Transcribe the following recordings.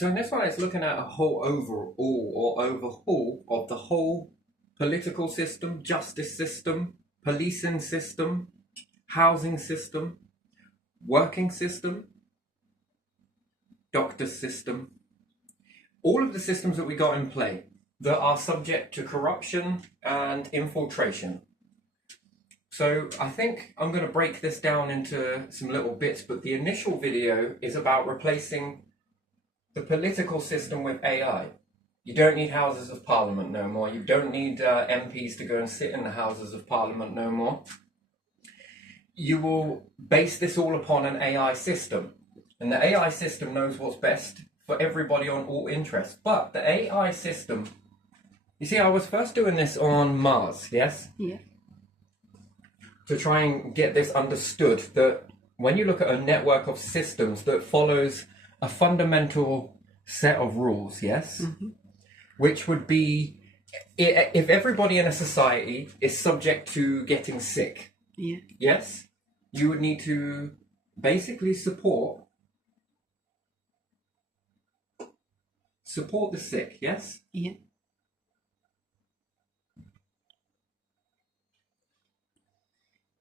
So in this one, it's looking at a whole overall or overhaul of the whole political system, justice system, policing system, housing system, working system, doctor system, all of the systems that we got in play that are subject to corruption and infiltration. So I think I'm going to break this down into some little bits, but the initial video is about replacing the political system with AI. You don't need houses of parliament no more. You don't need MPs to go and sit in the houses of parliament no more. You will base this all upon an AI system. And the AI system knows what's best for everybody on all interests. But the AI system, you see, I was first doing this on Mars, yes? Yeah. To try and get this understood, that when you look at a network of systems that follows a fundamental set of rules, yes? Mm-hmm. Which would be, if everybody in a society is subject to getting sick, Yeah. yes? You would need to basically support the sick, yes? Yeah.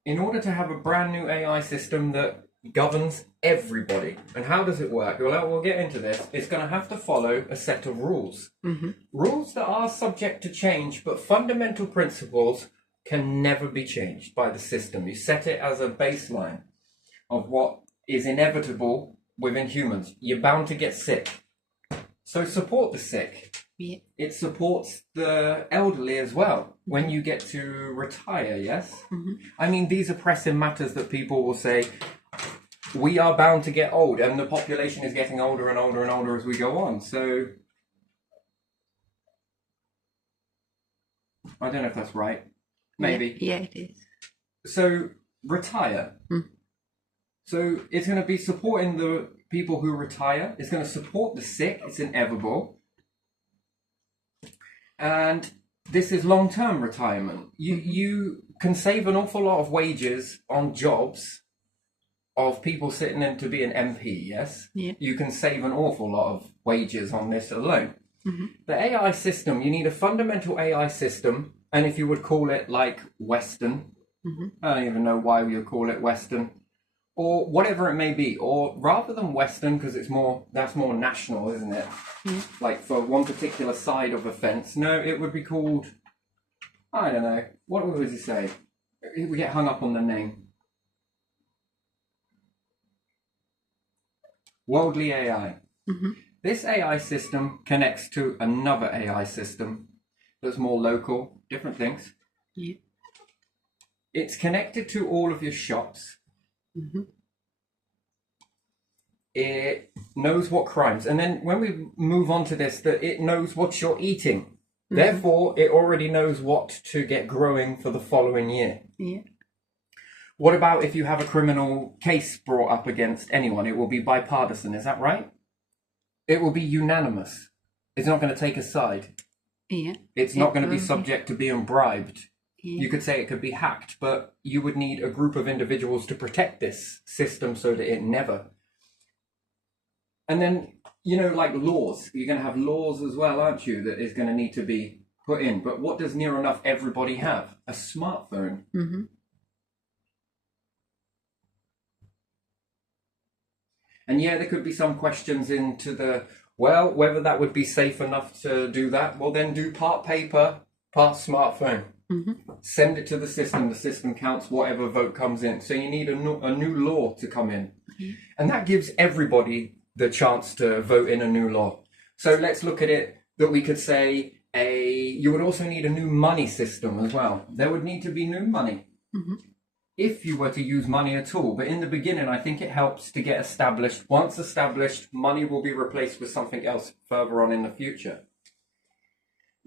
In order to have a brand new AI system that governs everybody. And how does it work? Well, we'll get into this. It's going to have to follow a set of rules. Mm-hmm. Rules that are subject to change, but fundamental principles can never be changed by the system. You set it as a baseline of what is inevitable within humans. You're bound to get sick. So support the sick. Yeah. It supports the elderly as well when you get to retire, yes? Mm-hmm. I mean, these are pressing matters that people will say, we are bound to get old, and the population is getting older and older and older as we go on. So, I don't know if that's right. Maybe. Yeah, it is. So, retire. Mm. So, it's going to be supporting the people who retire. It's going to support the sick. It's inevitable. And this is long-term retirement. You can save an awful lot of wages on jobs of people sitting in to be an MP, yes? Yeah. You can save an awful lot of wages on this alone. Mm-hmm. The AI system, you need a fundamental AI system, and if you would call it like Western, Mm-hmm. I don't even know why we would call it Western, or whatever it may be, or rather than Western, because that's more national, isn't it? Yeah. Like for one particular side of a fence. No, it would be called, I don't know, what would you say? We get hung up on the name. Worldly AI. Mm-hmm. This AI system connects to another AI system that's more local, different things. Yeah. It's connected to all of your shops. Mm-hmm. It knows what crimes, and then when we move on to this, that it knows what you're eating. Mm-hmm. Therefore, it already knows what to get growing for the following year. Yeah. What about if you have a criminal case brought up against anyone? It will be bipartisan, is that right? It will be unanimous. It's not going to take a side. Yeah. It's not going to be subject to being bribed. Yeah. You could say it could be hacked, but you would need a group of individuals to protect this system so that it never. And then, like laws. You're going to have laws as well, aren't you, that is going to need to be put in. But what does near enough everybody have? A smartphone. Mm-hmm. And yeah, there could be some questions into whether that would be safe enough to do that. Well, then do part paper, part smartphone. Mm-hmm. Send it to the system counts whatever vote comes in. So you need a new law to come in. Mm-hmm. And that gives everybody the chance to vote in a new law. So let's look at it that we could say you would also need a new money system as well. There would need to be new money. Mm-hmm. If you were to use money at all. But in the beginning, I think it helps to get established. Once established, money will be replaced with something else further on in the future.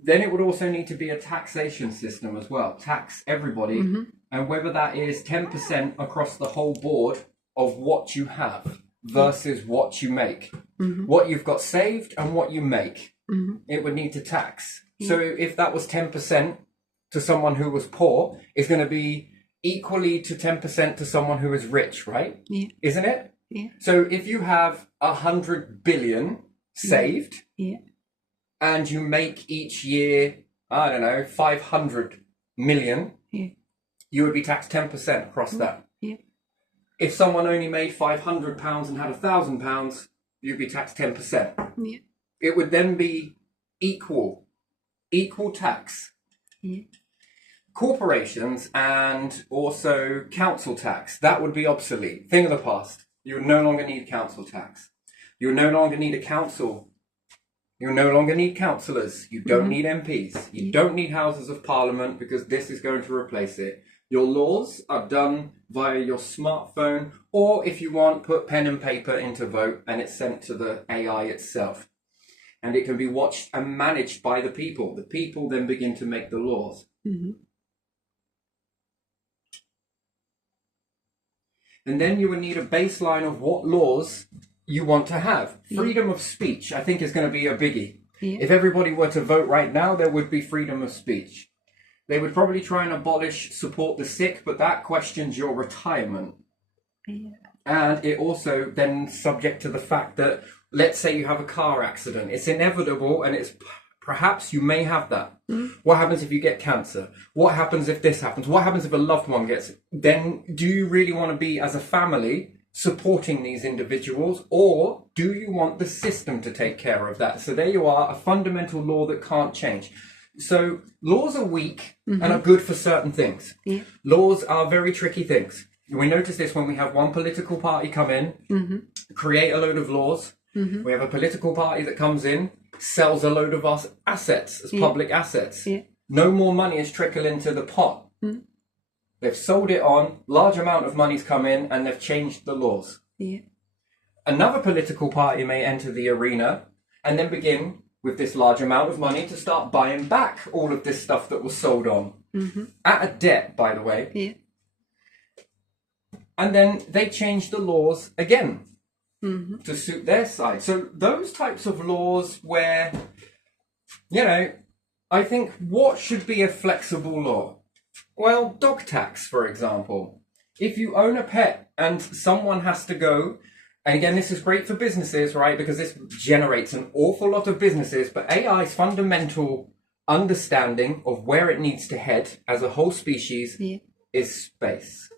Then it would also need to be a taxation system as well. Tax everybody. Mm-hmm. And whether that is 10% across the whole board of what you have versus what you make. Mm-hmm. What you've got saved and what you make. Mm-hmm. It would need to tax. So if that was 10% to someone who was poor, it's going to be equally to 10% to someone who is rich, right? Yeah. Isn't it? Yeah. So if you have 100 billion saved, Yeah. and you make each year, I don't know, 500 million, Yeah. you would be taxed 10% across that. Yeah. If someone only made £500 and had £1,000, you'd be taxed 10%. Yeah. It would then be equal tax. Yeah. Corporations and also council tax, that would be obsolete. Thing of the past. You would no longer need council tax. You would no longer need a council. You no longer need councillors. You don't need MPs. You don't need houses of parliament, because this is going to replace it. Your laws are done via your smartphone, or if you want, put pen and paper into vote and it's sent to the AI itself. And it can be watched and managed by the people. The people then begin to make the laws. And then you would need a baseline of what laws you want to have. Freedom of speech, I think, is going to be a biggie. Yeah. If everybody were to vote right now, there would be freedom of speech. They would probably try and abolish support the sick, but that questions your retirement. Yeah. And it also then subject to the fact that, let's say you have a car accident. It's inevitable, and it's perhaps you may have that. What happens if you get cancer? What happens if this happens? What happens if a loved one gets it? Then do you really want to be, as a family, supporting these individuals, or do you want the system to take care of that? So there you are, a fundamental law that can't change. So laws are weak and are good for certain things. Yeah. Laws are very tricky things. We notice this when we have one political party come in, create a load of laws. We have a political party that comes in, sells a load of us assets as public assets. Yeah. No more money is trickle into the pot. They've sold it on, large amount of money's come in, and they've changed the laws. Yeah. Another political party may enter the arena and then begin with this large amount of money to start buying back all of this stuff that was sold on. At a debt, by the way. Yeah. And then they change the laws again to suit their side. So those types of laws where, you know, I think what should be a flexible law? Well, dog tax, for example. If you own a pet and someone has to go, and again, this is great for businesses, right? Because this generates an awful lot of businesses, but AI's fundamental understanding of where it needs to head as a whole species is space.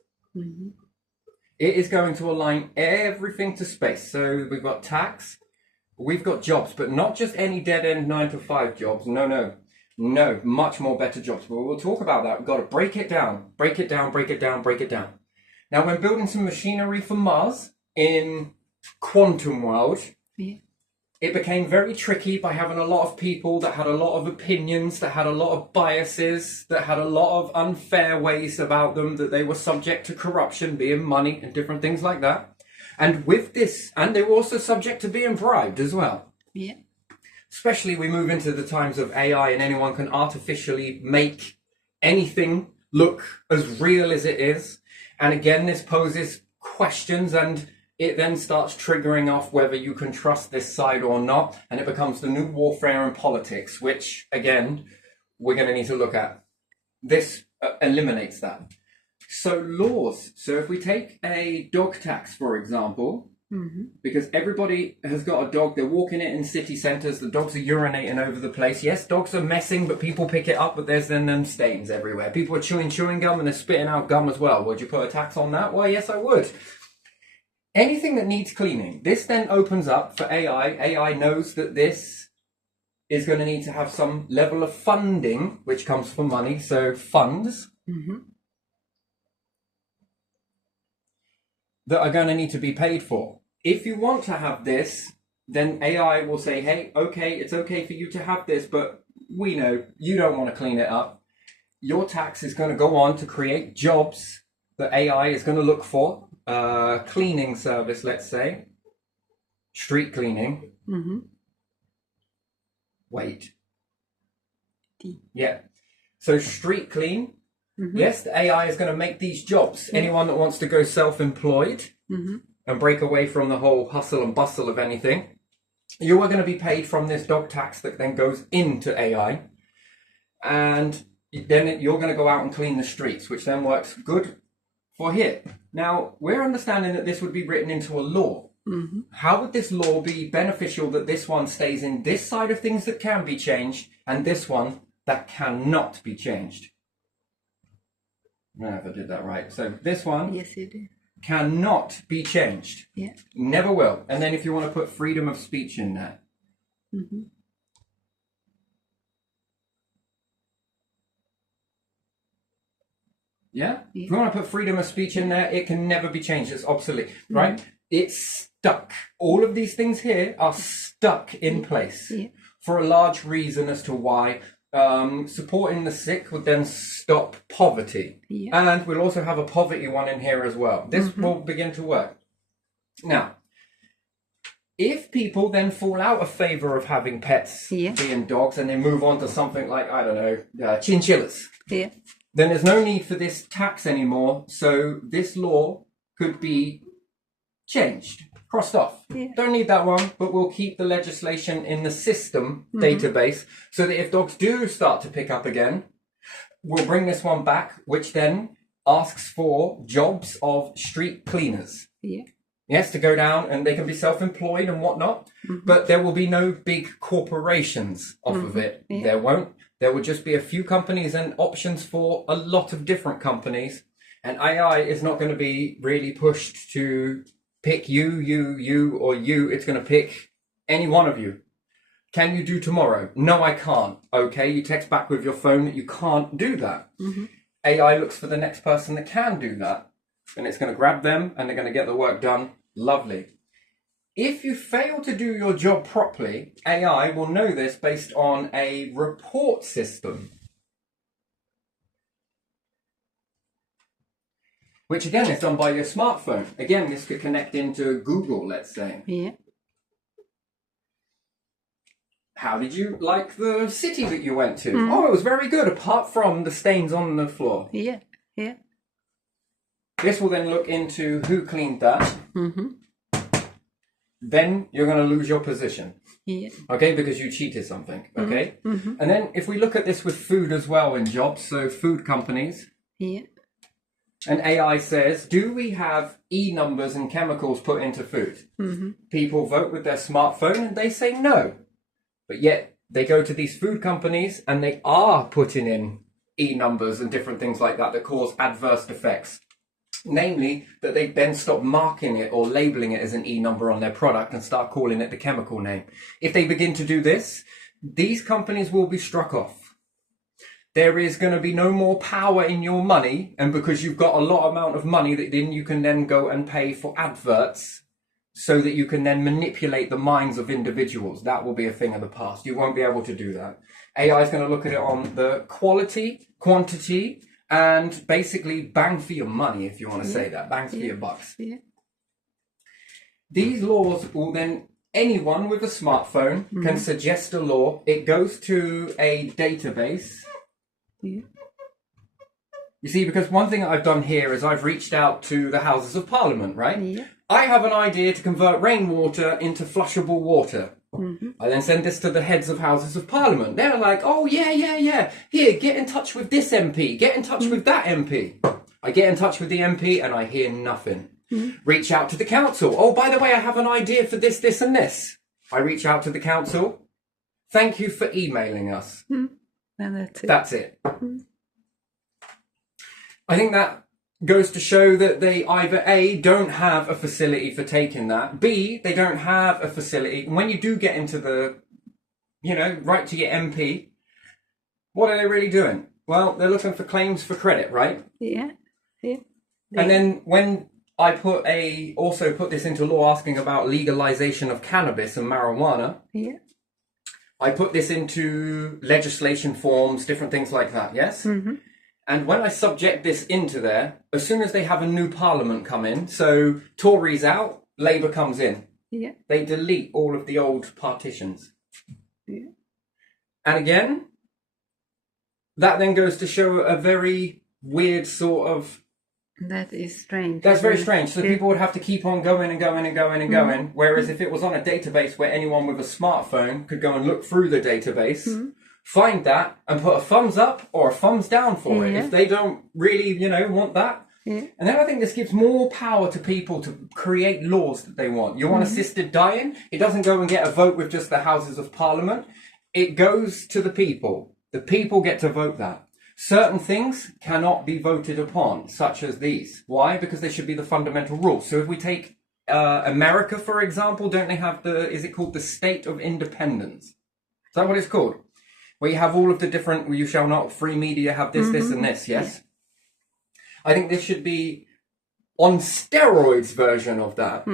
It is going to align everything to space. So we've got tax, we've got jobs, but not just any dead-end 9-to-5 jobs. No, much more better jobs. But we'll talk about that. We've got to break it down. Now, when building some machinery for Mars in Quantum World, it became very tricky by having a lot of people that had a lot of opinions, that had a lot of biases, that had a lot of unfair ways about them, that they were subject to corruption, being money and different things like that. And with this, and they were also subject to being bribed as well. Yeah. Especially we move into the times of AI and anyone can artificially make anything look as real as it is. And again, this poses questions, and it then starts triggering off whether you can trust this side or not. And it becomes the new warfare in politics, which again, we're going to need to look at. This eliminates that. So laws. So if we take a dog tax, for example, because everybody has got a dog, they're walking it in city centres, the dogs are urinating over the place. Yes, dogs are messing, but people pick it up, but there's then them stains everywhere. People are chewing gum and they're spitting out gum as well. Would you put a tax on that? Well, yes, I would. Anything that needs cleaning. This then opens up for AI. AI knows that this is going to need to have some level of funding, which comes from money, so funds. That are going to need to be paid for. If you want to have this, then AI will say, hey, okay, it's okay for you to have this, but we know you don't want to clean it up. Your tax is going to go on to create jobs that AI is going to look for. Cleaning service, let's say. Street cleaning. Wait. Yeah. So street clean. Yes, the AI is going to make these jobs. Anyone that wants to go self-employed and break away from the whole hustle and bustle of anything, you are going to be paid from this dog tax that then goes into AI. And then you're going to go out and clean the streets, which then works good for here. Now, we're understanding that this would be written into a law. How would this law be beneficial that this one stays in this side of things that can be changed and this one that cannot be changed? I don't know if I did that right. So this one, Yes, you do. cannot be changed. Yeah. Never will. And then if you want to put freedom of speech in there. Yeah? If you want to put freedom of speech in there, it can never be changed. It's obsolete, right? It's stuck. All of these things here are stuck in place for a large reason as to why. Supporting the sick would then stop poverty. And we'll also have a poverty one in here as well. This will begin to work. Now, if people then fall out of favor of having pets, being dogs, and they move on to something like, I don't know, chinchillas, then there's no need for this tax anymore. So this law could be changed, crossed off. Don't need that one, but we'll keep the legislation in the system database so that if dogs do start to pick up again, we'll bring this one back, which then asks for jobs of street cleaners. Yes, to go down, and they can be self-employed and whatnot, but there will be no big corporations off of it. There won't. There will just be a few companies and options for a lot of different companies. And AI is not going to be really pushed to pick you, or you. It's going to pick any one of you. Can you do tomorrow? No, I can't. Okay, you text back with your phone that you can't do that. AI looks for the next person that can do that. And it's going to grab them and they're going to get the work done. Lovely. If you fail to do your job properly, AI will know this based on a report system. Which again is done by your smartphone. Again, this could connect into Google, let's say. How did you like the city that you went to? Oh, it was very good, apart from the stains on the floor. This will then look into who cleaned that. Then you're going to lose your position. Okay, because you cheated something. Okay? And then if we look at this with food as well in jobs, so food companies. And AI says, do we have E-numbers and chemicals put into food? People vote with their smartphone and they say no. But yet they go to these food companies and they are putting in E-numbers and different things like that that cause adverse effects. Namely, that they then stop marking it or labeling it as an E number on their product and start calling it the chemical name. If they begin to do this, these companies will be struck off. There is going to be no more power in your money, and because you've got a lot amount of money that then you can then go and pay for adverts so that you can then manipulate the minds of individuals. That will be a thing of the past. You won't be able to do that. AI is going to look at it on the quality, quantity, and basically bang for your money, if you want to say that. Bangs for your bucks. These laws will then, anyone with a smartphone can suggest a law. It goes to a database. You see, because one thing I've done here is I've reached out to the Houses of Parliament, right? I have an idea to convert rainwater into flushable water. I then send this to the heads of Houses of Parliament. They're like, oh, yeah. Here, get in touch with this MP. Get in touch with that MP. I get in touch with the MP and I hear nothing. Reach out to the council. Oh, by the way, I have an idea for this, this and this. I reach out to the council. Thank you for emailing us. And that's it. I think that goes to show that they either A, don't have a facility for taking that, B, they don't have a facility. And when you do get into the, right to your MP, what are they really doing? Well, they're looking for claims for credit, right? And then when I also put this into law asking about legalization of cannabis and marijuana, I put this into legislation forms, different things like that, yes? And when I subject this into there, as soon as they have a new parliament come in, so Tories out, Labour comes in. They delete all of the old partitions. And again, that then goes to show a very weird sort of... That is strange. That's very strange. So people would have to keep on going and going and going and going. Whereas if it was on a database where anyone with a smartphone could go and look through the database... Find that and put a thumbs up or a thumbs down for it. If they don't really, want that, Yeah. And then I think this gives more power to people to create laws that they want. You want assisted dying? It doesn't go and get a vote with just the Houses of Parliament. It goes to the people. The people get to vote that. Certain things cannot be voted upon, such as these. Why? Because they should be the fundamental rules. So if we take America, for example, don't they have is it called the State of Independence? Is that what it's called? Where you have all of the different, you shall not, free media have this, this, and this, yes? I think this should be on steroids version of that.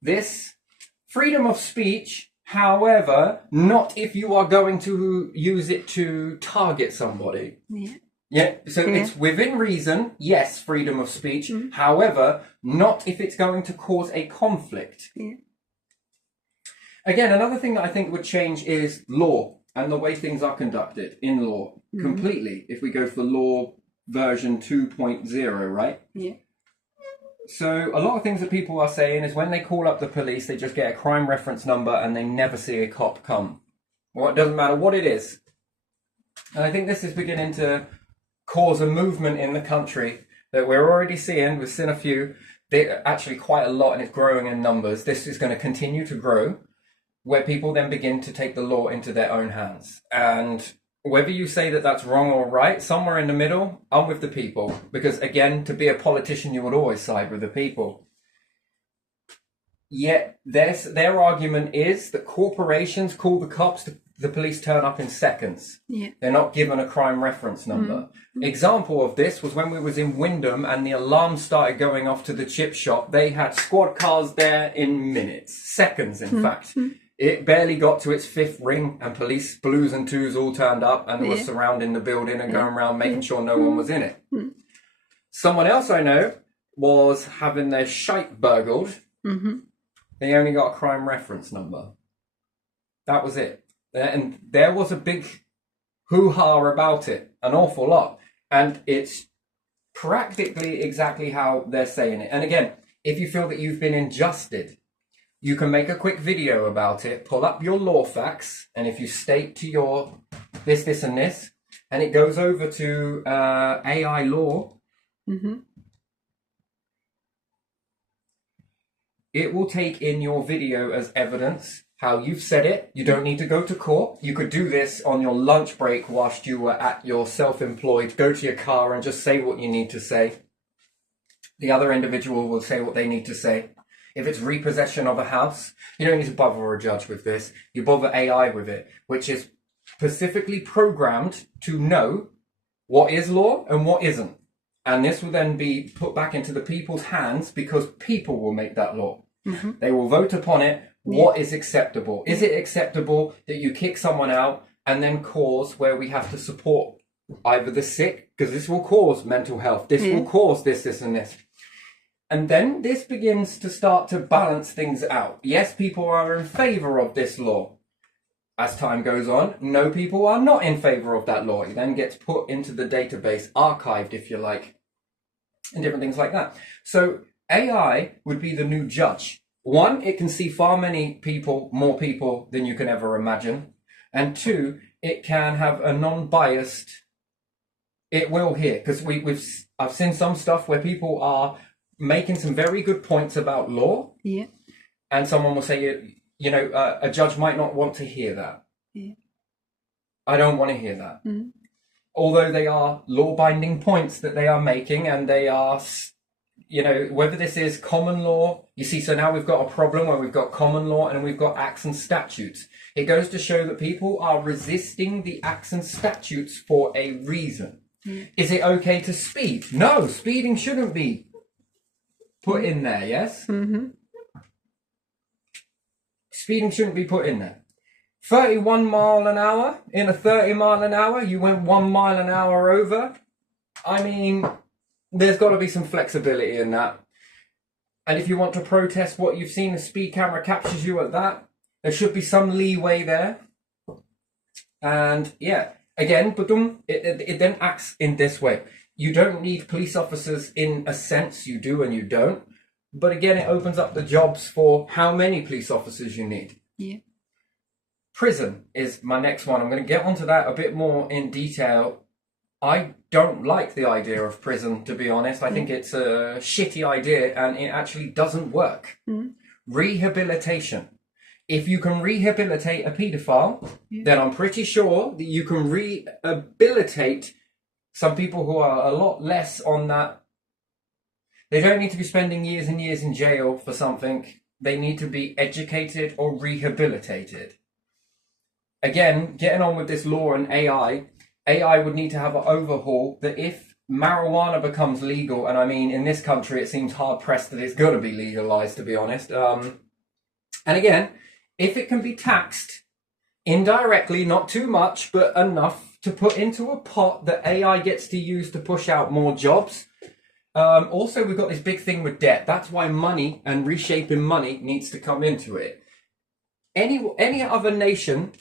This freedom of speech, however, not if you are going to use it to target somebody. So it's within reason, yes, freedom of speech. However, not if it's going to cause a conflict. Again, another thing that I think would change is law and the way things are conducted in law completely. If we go for law version 2.0, right? Yeah. So a lot of things that people are saying is when they call up the police, they just get a crime reference number and they never see a cop come. Well, it doesn't matter what it is. And I think this is beginning to cause a movement in the country that we're already seeing. We've seen a few, actually quite a lot, and it's growing in numbers. This is going to continue to grow, where people then begin to take the law into their own hands. And whether you say that that's wrong or right, somewhere in the middle, I'm with the people. Because again, to be a politician, you would always side with the people. Yet their argument is that corporations call the cops, the police turn up in seconds. Yeah. They're not given a crime reference number. Example of this was when we was in Wyndham and the alarm started going off to the chip shop. They had squad cars there in minutes, seconds in fact. It barely got to its fifth ring and police blues and twos all turned up and they were surrounding the building and going around making sure no one was in it. Someone else I know was having their shite burgled. They only got a crime reference number. That was it. And there was a big hoo-ha about it, an awful lot. And it's practically exactly how they're saying it. And again, if you feel that you've been injusted, you can make a quick video about it, pull up your law facts, and if you state to your this, this, and this, and it goes over to AI law, it will take in your video as evidence how you've said it. You don't need to go to court. You could do this on your lunch break whilst you were at your self-employed. Go to your car and just say what you need to say. The other individual will say what they need to say. If it's repossession of a house, you don't need to bother a judge with this. You bother AI with it, which is specifically programmed to know what is law and what isn't. And this will then be put back into the people's hands because people will make that law. They will vote upon it. What is acceptable? Is it acceptable that you kick someone out and then cause where we have to support either the sick, because this will cause mental health. This will cause this, this, and this. And then this begins to start to balance things out. Yes, people are in favour of this law. As time goes on, no, people are not in favour of that law. It then gets put into the database, archived, if you like, and different things like that. So AI would be the new judge. One, it can see far many people, more people than you can ever imagine. And two, it can have a non-biased, it will hear. Because I've seen some stuff where people are making some very good points about law. Yeah. And someone will say, a judge might not want to hear that. Yeah. I don't want to hear that. Although they are law-binding points that they are making, and they are, whether this is common law, you see, so now we've got a problem where we've got common law and we've got acts and statutes. It goes to show that people are resisting the acts and statutes for a reason. Is it okay to speed? No, speeding shouldn't be put in there, yes? Speeding shouldn't be put in there. 31 mile an hour in a 30 mile an hour, you went 1 mile an hour over. I mean, there's got to be some flexibility in that. And if you want to protest what you've seen, the speed camera captures you at that, there should be some leeway there. And yeah, again, it then acts in this way. You don't need police officers in a sense, you do and you don't. But again, it opens up the jobs for how many police officers you need. Yeah. Prison is my next one. I'm going to get onto that a bit more in detail I don't like the idea of prison, to be honest. I think it's a shitty idea and it actually doesn't work. Rehabilitation. If you can rehabilitate a paedophile, then I'm pretty sure that you can rehabilitate some people who are a lot less on that. They don't need to be spending years and years in jail for something. They need to be educated or rehabilitated. Again, getting on with this law and AI would need to have an overhaul that if marijuana becomes legal, and I mean, in this country, it seems hard pressed that it's going to be legalized, to be honest. And again, if it can be taxed indirectly, not too much, but enough to put into a pot that AI gets to use to push out more jobs. Also, we've got this big thing with debt. That's why money and reshaping money needs to come into it. Any other nation,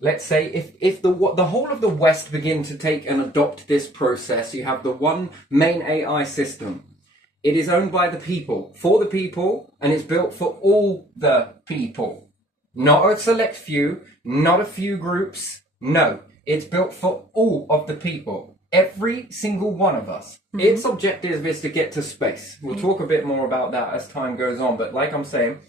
let's say, if the whole of the West begin to take and adopt this process, you have the one main AI system. It is owned by the people, for the people, and it's built for all the people. Not a select few, not a few groups. No, it's built for all of the people. Every single one of us. Its objective is to get to space. We'll talk a bit more about that as time goes on, but like I'm saying,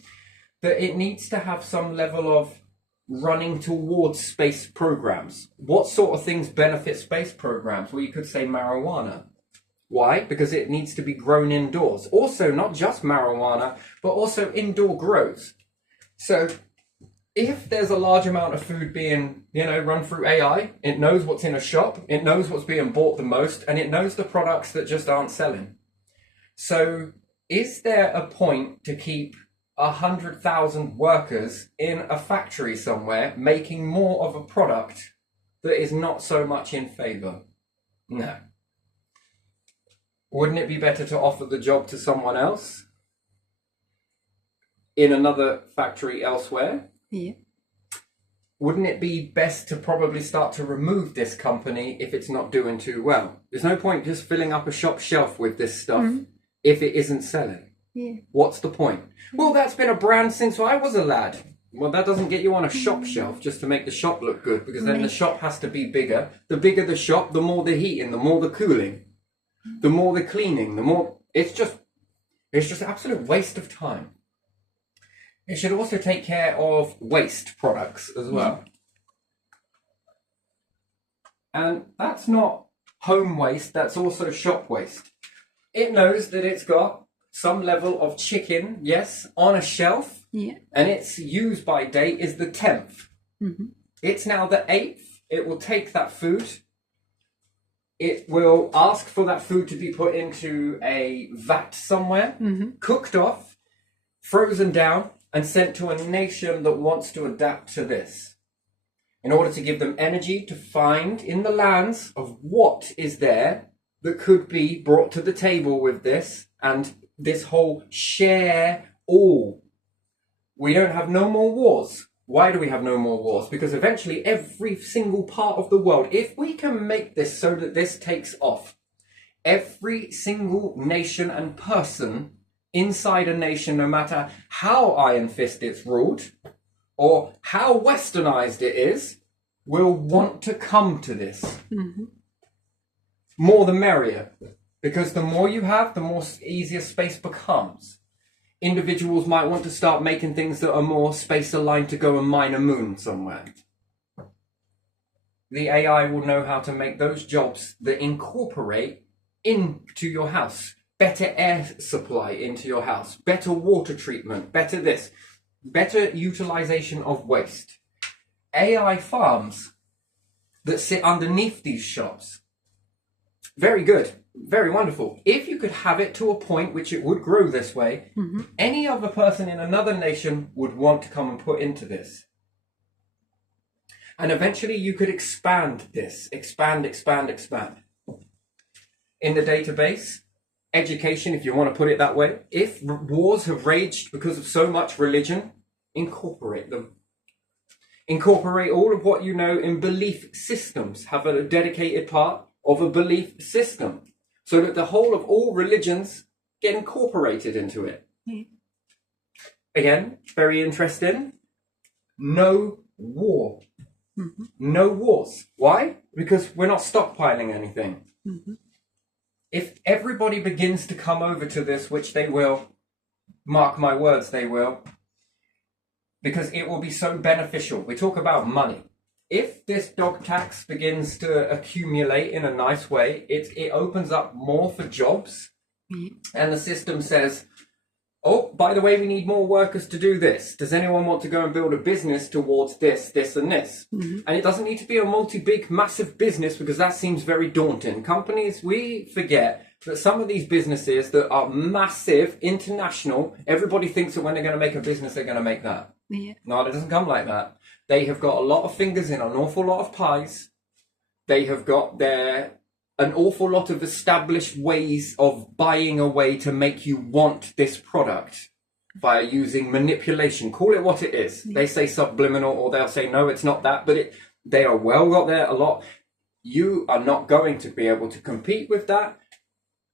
that it needs to have some level of running towards space programs. What sort of things benefit space programs? Well, you could say marijuana. Why? Because it needs to be grown indoors. Also, not just marijuana, but also indoor grows. So if there's a large amount of food being, run through AI, it knows what's in a shop, it knows what's being bought the most, and it knows the products that just aren't selling. So is there a point to keep 100,000 workers in a factory somewhere making more of a product that is not so much in favor? No. Wouldn't it be better to offer the job to someone else in another factory elsewhere? Yeah. Wouldn't it be best to probably start to remove this company if it's not doing too well? There's no point just filling up a shop shelf with this stuff if it isn't selling. Yeah. What's the point? Well, that's been a brand since I was a lad. Well, that doesn't get you on a shop shelf just to make the shop look good, because then the shop has to be bigger. The bigger the shop, the more the heating, the more the cooling, the more the cleaning, the more... It's just an absolute waste of time. It should also take care of waste products as well. And that's not home waste, that's also shop waste. It knows that it's got some level of chicken, yes, on a shelf, and its use by date is the 10th. It's now the 8th. It will take that food. It will ask for that food to be put into a vat somewhere, cooked off, frozen down, and sent to a nation that wants to adapt to this, in order to give them energy to find in the lands of what is there that could be brought to the table with this, and this whole share all. We don't have no more wars. Why do we have no more wars? Because eventually every single part of the world, if we can make this so that this takes off, every single nation and person inside a nation, no matter how iron fist it's ruled or how westernized it is, will want to come to this. More the merrier, because the more you have, the more easier space becomes. Individuals might want to start making things that are more space aligned to go and mine a moon somewhere. The AI will know how to make those jobs that incorporate into your house. Better air supply into your house, better water treatment, better this, better utilization of waste. AI farms that sit underneath these shops. Very good, very wonderful. If you could have it to a point which it would grow this way, any other person in another nation would want to come and put into this. And eventually you could expand this, expand. In the database, education, if you want to put it that way. If wars have raged because of so much religion, incorporate them. Incorporate all of what you know in belief systems. Have a dedicated part of a belief system so that the whole of all religions get incorporated into it. Again, very interesting. No war. No wars. Why? Because we're not stockpiling anything. If everybody begins to come over to this, which they will, mark my words, they will, because it will be so beneficial. We talk about money. If this dog tax begins to accumulate in a nice way, it opens up more for jobs. And the system says, oh, by the way, we need more workers to do this. Does anyone want to go and build a business towards this, this, and this? And it doesn't need to be a multi-big, massive business because that seems very daunting. Companies, we forget that some of these businesses that are massive, international, everybody thinks that when they're going to make a business, they're going to make that. No, it doesn't come like that. They have got a lot of fingers in an awful lot of pies. They have got an awful lot of established ways of buying a way to make you want this product by using manipulation. Call it what it is. They say subliminal, or they'll say, no, it's not that, but they are well got there a lot. You are not going to be able to compete with that.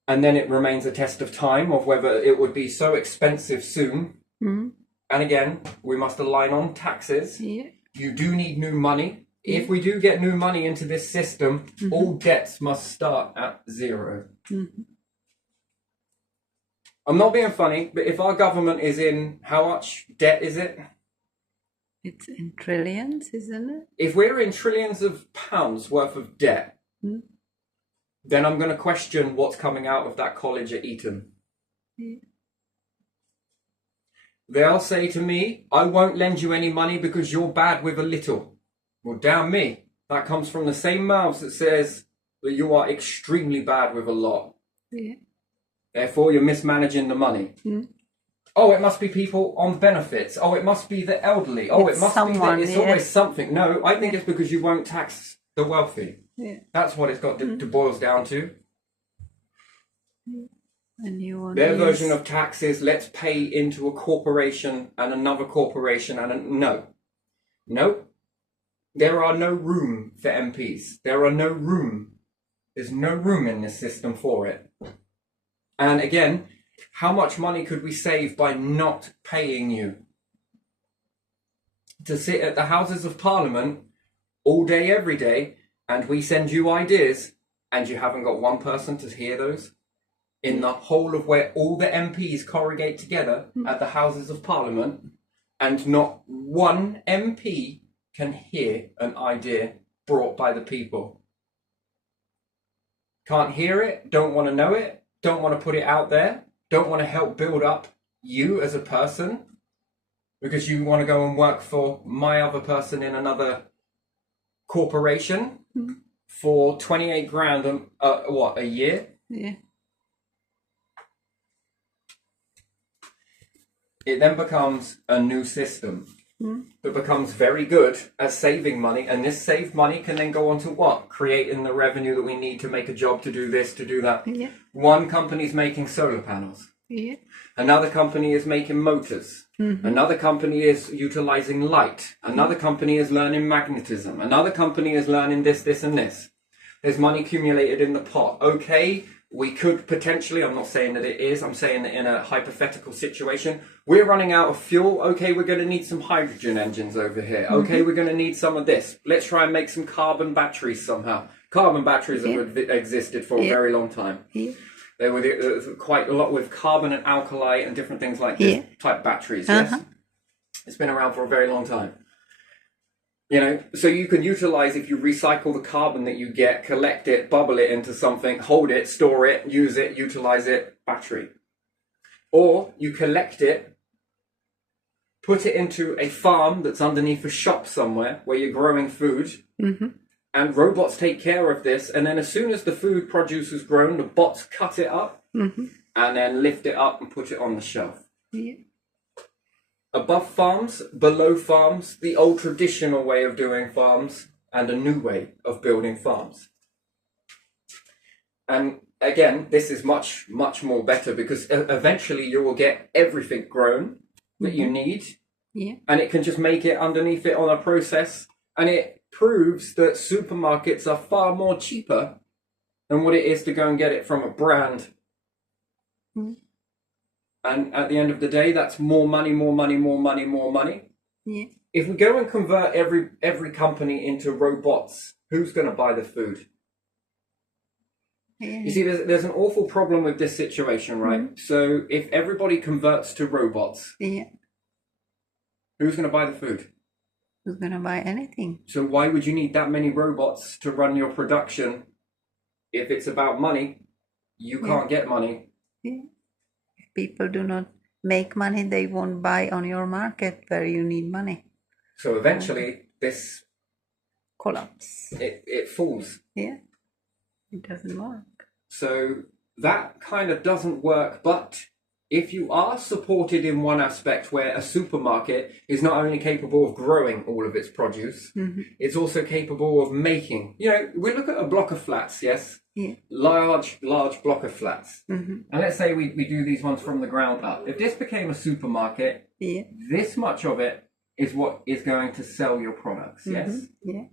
And then it remains a test of time of whether it would be so expensive soon. And again, we must align on taxes. You do need new money. If we do get new money into this system, all debts must start at zero. I'm not being funny, but if our government is in, how much debt is it? It's in trillions, isn't it? If we're in trillions of pounds worth of debt, then I'm going to question what's coming out of that college at Eton. They'll say to me, I won't lend you any money because you're bad with a little. Well, damn me. That comes from the same mouths that says that you are extremely bad with a lot. Therefore, you're mismanaging the money. Oh, it must be people on benefits. Oh, it must be the elderly. Oh, it must someone, be that it's always something. No, I think it's because you won't tax the wealthy. That's what it's got to boils down to. Their version of tax is let's pay into a corporation and another corporation and no. There are no room for MPs. There's no room in this system for it. And again, how much money could we save by not paying you to sit at the Houses of Parliament all day, every day, and we send you ideas and you haven't got one person to hear those? In the whole of where all the MPs congregate together at the Houses of Parliament, and not one MP can hear an idea brought by the people. Can't hear it, don't want to know it, don't want to put it out there, don't want to help build up you as a person, because you want to go and work for my other person in another corporation for 28 grand a year? It then becomes a new system that becomes very good at saving money, and this saved money can then go on to what? Creating the revenue that we need to make a job, to do this, to do that. One company's making solar panels. Another company is making motors. Another company is utilizing light. Another company is learning magnetism. Another company is learning this, this, and this. There's money accumulated in the pot. Okay, we could potentially, I'm not saying that it is, I'm saying that in a hypothetical situation, we're running out of fuel. Okay, we're going to need some hydrogen engines over here. Okay, we're going to need some of this. Let's try and make some carbon batteries somehow. Carbon batteries have existed for a very long time. There were quite a lot with carbon and alkali and different things like this type batteries. Yes, it's been around for a very long time. You know, so you can utilize, if you recycle the carbon that you get, collect it, bubble it into something, hold it, store it, use it, utilize it, battery. Or you collect it, put it into a farm that's underneath a shop somewhere where you're growing food, and robots take care of this. And then as soon as the food produce is grown, the bots cut it up and then lift it up and put it on the shelf. Above farms, below farms, the old traditional way of doing farms, and a new way of building farms. And again, this is much, much more better, because eventually you will get everything grown that you need, and it can just make it underneath it on a process, and it proves that supermarkets are far more cheaper than what it is to go and get it from a brand. And at the end of the day, that's more money, more money, more money, more money. if we go and convert every company into robots, who's going to buy the food? Yeah. You see, there's an awful problem with this situation, right? So if everybody converts to robots, Yeah. who's going to buy the food? Who's gonna buy anything? So why would you need that many robots to run your production? If it's about money, you can't get money. Yeah. If people do not make money, they won't buy on your market where you need money. So eventually, this Collapse. it falls. Yeah. It doesn't work. So that kind of doesn't work. But if you are supported in one aspect where a supermarket is not only capable of growing all of its produce, it's also capable of making. You know, we look at a block of flats, yes? Yeah. Large block of flats. And let's say we do these ones from the ground up. If this became a supermarket, Yeah. this much of it is what is going to sell your products, yes? Yeah.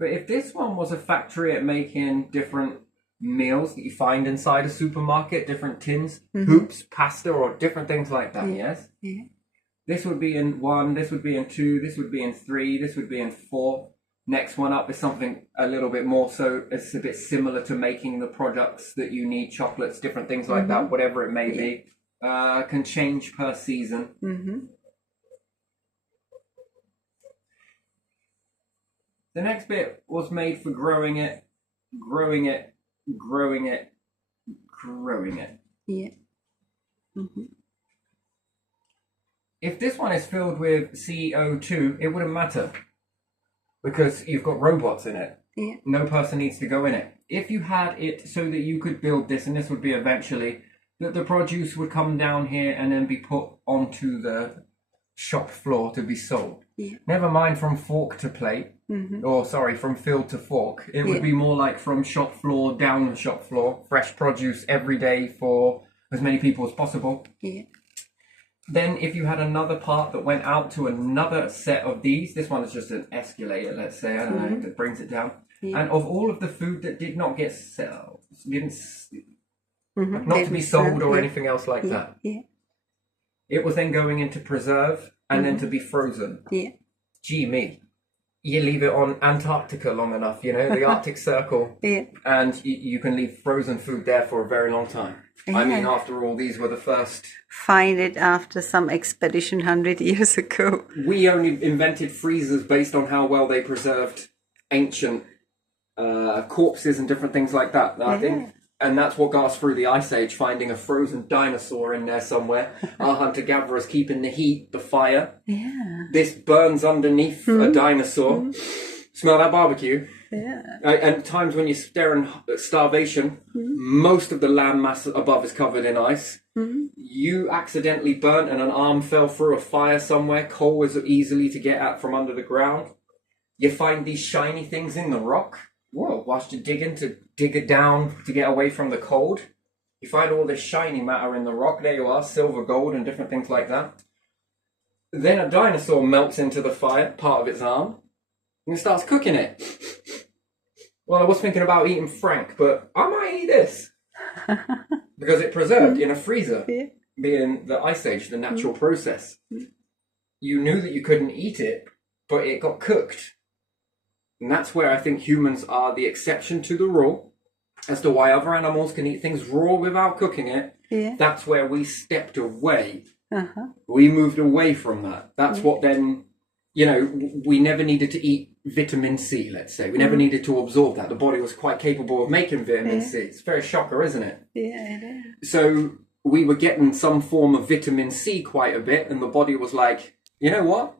But if this one was a factory at making different meals that you find inside a supermarket, different tins, hoops, pasta, or different things like that, yes? Yeah. This would be in 1, this would be in 2, this would be in 3, this would be in 4. Next one up is something a little bit more, so it's a bit similar to making the products that you need, chocolates, different things like that, whatever it may be, can change per season. The next bit was made for growing it. Yeah. If this one is filled with CO2, it wouldn't matter because you've got robots in it. Yeah. No person needs to go in it. If you had it so that you could build this, and this would be eventually, that the produce would come down here and then be put onto the shop floor to be sold. Yeah. Never mind from fork to plate, or sorry, from field to fork. It would be more like from shop floor down the shop floor, fresh produce every day for as many people as possible. Yeah. Then if you had another part that went out to another set of these, this one is just an escalator, let's say, I don't know, that brings it down. Yeah. And of all of the food that did not get not to be sold or anything else like that, Yeah. it was then going into preserve and then to be frozen. Yeah. Gee me, you leave it on Antarctica long enough, you know, the Arctic Circle, Yeah. and you can leave frozen food there for a very long time. I mean, after all, these were the first. Find it after some expedition 100 years ago. We only invented freezers based on how well they preserved ancient corpses and different things like that, I think. And that's what got us through the Ice Age, finding a frozen dinosaur in there somewhere. Our hunter-gatherers keeping the heat, the fire. Yeah. This burns underneath a dinosaur. Smell that barbecue? Yeah. And times when you're staring at starvation, most of the land mass above is covered in ice. You accidentally burnt and an arm fell through a fire somewhere. Coal was easily to get at from under the ground. You find these shiny things in the rock. Whoa, whilst you're digging to dig it down to get away from the cold. You find all this shiny matter in the rock. There you are, silver, gold, and different things like that. Then a dinosaur melts into the fire, part of its arm, and it starts cooking it. Well, I was thinking about eating Frank, but I might eat this. Because it preserved in a freezer, being the Ice Age, the natural process. You knew that you couldn't eat it, but it got cooked. And that's where I think humans are the exception to the rule, as to why other animals can eat things raw without cooking it. Yeah. That's where we stepped away. Uh-huh. We moved away from that. That's what then, you know, we never needed to eat vitamin C, let's say. We never needed to absorb that. The body was quite capable of making vitamin C. It's very shocker, isn't it? Yeah, it is. So we were getting some form of vitamin C quite a bit, and the body was like, you know what?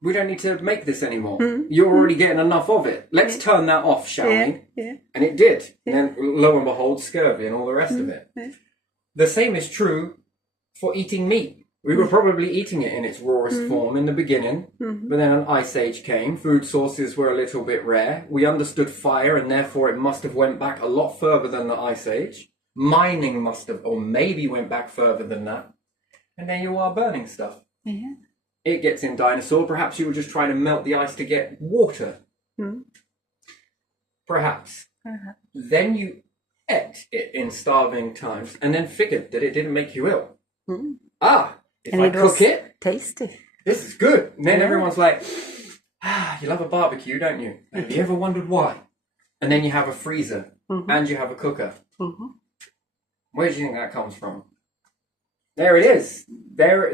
We don't need to make this anymore. You're already getting enough of it. Let's turn that off, shall we? Yeah. And it did. And then, lo and behold, scurvy and all the rest of it. The same is true for eating meat. We were probably eating it in its rawest form in the beginning, but then an Ice Age came. Food sources were a little bit rare. We understood fire, and therefore it must have went back a lot further than the Ice Age. Mining must have, or maybe went back further than that. And then you are burning stuff. Yeah. It gets in dinosaur. Perhaps you were just trying to melt the ice to get water. Perhaps. Then you ate it in starving times and then figured that it didn't make you ill. If And I it was cook it, tasty. this is good. And then Yeah. everyone's like, you love a barbecue, don't you? Have you ever wondered why? And then you have a freezer and you have a cooker. Where do you think that comes from? There it is. There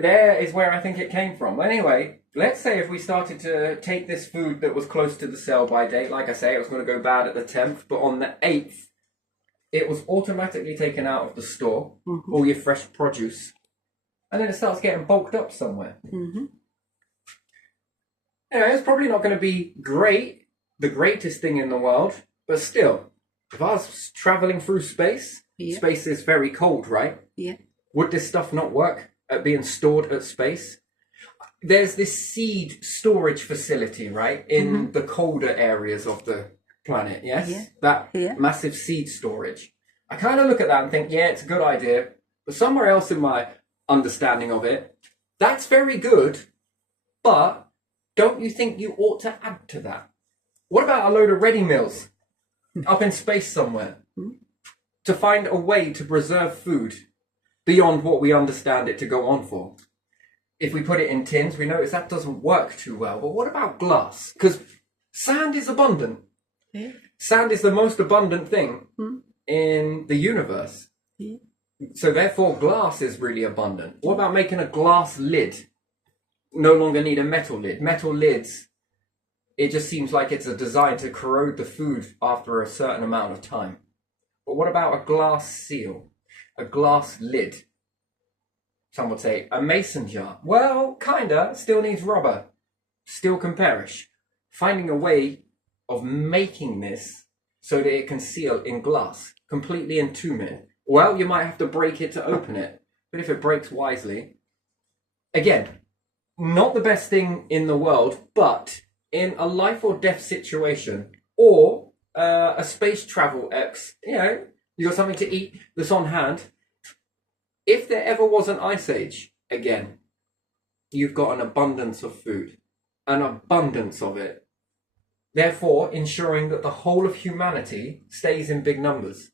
is where I think it came from. Anyway, let's say if we started to take this food that was close to the sell-by date, like I say, it was going to go bad at the 10th, but on the 8th, it was automatically taken out of the store, all your fresh produce, and then it starts getting bulked up somewhere. It's probably not going to be great, the greatest thing in the world, but still, if I was traveling through space, space is very cold, right? Yeah. Would this stuff not work at being stored at space? There's this seed storage facility, right, in the colder areas of the planet, yes? Yeah. That Yeah. massive seed storage. I kind of look at that and think, yeah, it's a good idea, but somewhere else in my understanding of it, that's very good, but don't you think you ought to add to that? What about a load of ready meals up in space somewhere to find a way to preserve food beyond what we understand it to go on for? If we put it in tins, we notice that doesn't work too well. But what about glass? Because sand is abundant. Yeah. Sand is the most abundant thing in the universe. Yeah. So therefore, glass is really abundant. What about making a glass lid? No longer need a metal lid. Metal lids, it just seems like it's a design to corrode the food after a certain amount of time. But what about a glass seal? A glass lid? Some would say a mason jar. Well, kinda. Still needs rubber. Still can perish. Finding a way of making this so that it can seal in glass, completely entomb it. Well, you might have to break it to open it. But if it breaks wisely, again, not the best thing in the world, but in a life or death situation, or a space travel you got something to eat that's on hand. If there ever was an ice age, again, you've got an abundance of food, an abundance of it. Therefore, ensuring that the whole of humanity stays in big numbers.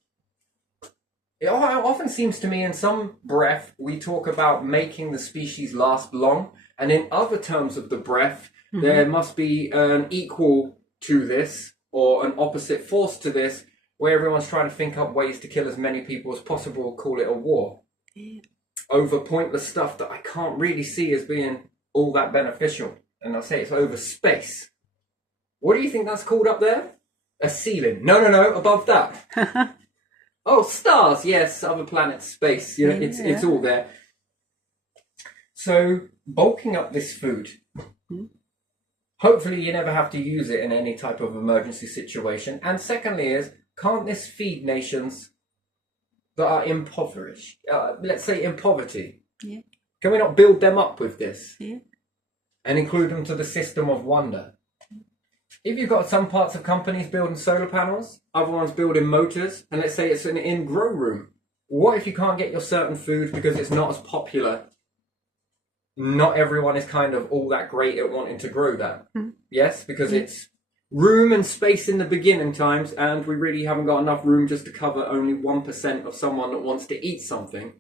It often seems to me in some breath, we talk about making the species last long, and in other terms of the breath, there must be an equal to this, or an opposite force to this, where everyone's trying to think up ways to kill as many people as possible, call it a war. Over pointless stuff that I can't really see as being all that beneficial. And I'll say it's over space. What do you think that's called up there? A ceiling. No, above that. Oh, stars, yes, other planets, space, it's all there. So, bulking up this food. Hopefully you never have to use it in any type of emergency situation. And secondly is, can't this feed nations that are impoverished? Let's say in poverty. Yeah. Can we not build them up with this? Yeah. And include them to the system of wonder? If you've got some parts of companies building solar panels, other ones building motors, and let's say it's an in-grow room. What if you can't get your certain food because it's not as popular? Not everyone is kind of all that great at wanting to grow that. Yes, because it's room and space in the beginning times, and we really haven't got enough room just to cover only 1% of someone that wants to eat something.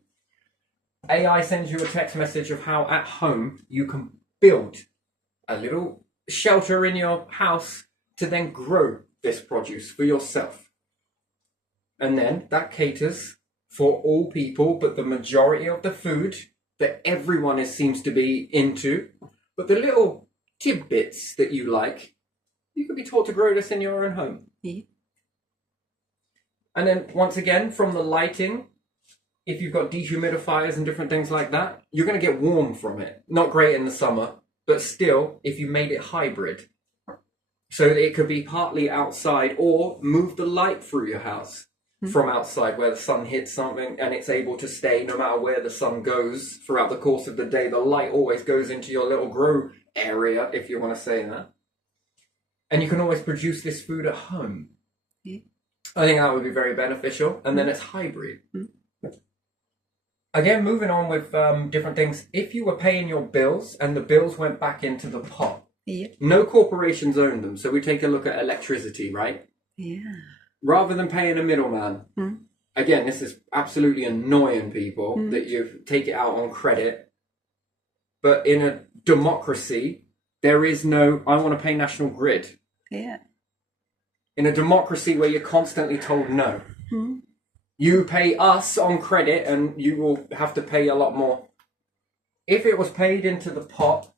AI sends you a text message of how at home you can build a little shelter in your house to then grow this produce for yourself. And then that caters for all people, but the majority of the food that everyone seems to be into, but the little tidbits that you like, you could be taught to grow this in your own home. Yeah. And then once again, from the lighting, if you've got dehumidifiers and different things like that, you're going to get warm from it. Not great in the summer, but still, if you made it hybrid, so that it could be partly outside or move the light through your house from outside where the sun hits something and it's able to stay no matter where the sun goes throughout the course of the day. The light always goes into your little grow area, if you want to say that. And you can always produce this food at home. Yeah. I think that would be very beneficial. And then it's hybrid. Again, moving on with different things. If you were paying your bills and the bills went back into the pot, no corporations own them. So we take a look at electricity, right? Yeah. Rather than paying a middleman. Again, this is absolutely annoying people that you take it out on credit. But in a democracy, there is no, I want to pay National Grid. Yeah. In a democracy where you're constantly told no, you pay us on credit and you will have to pay a lot more. If it was paid into the pot,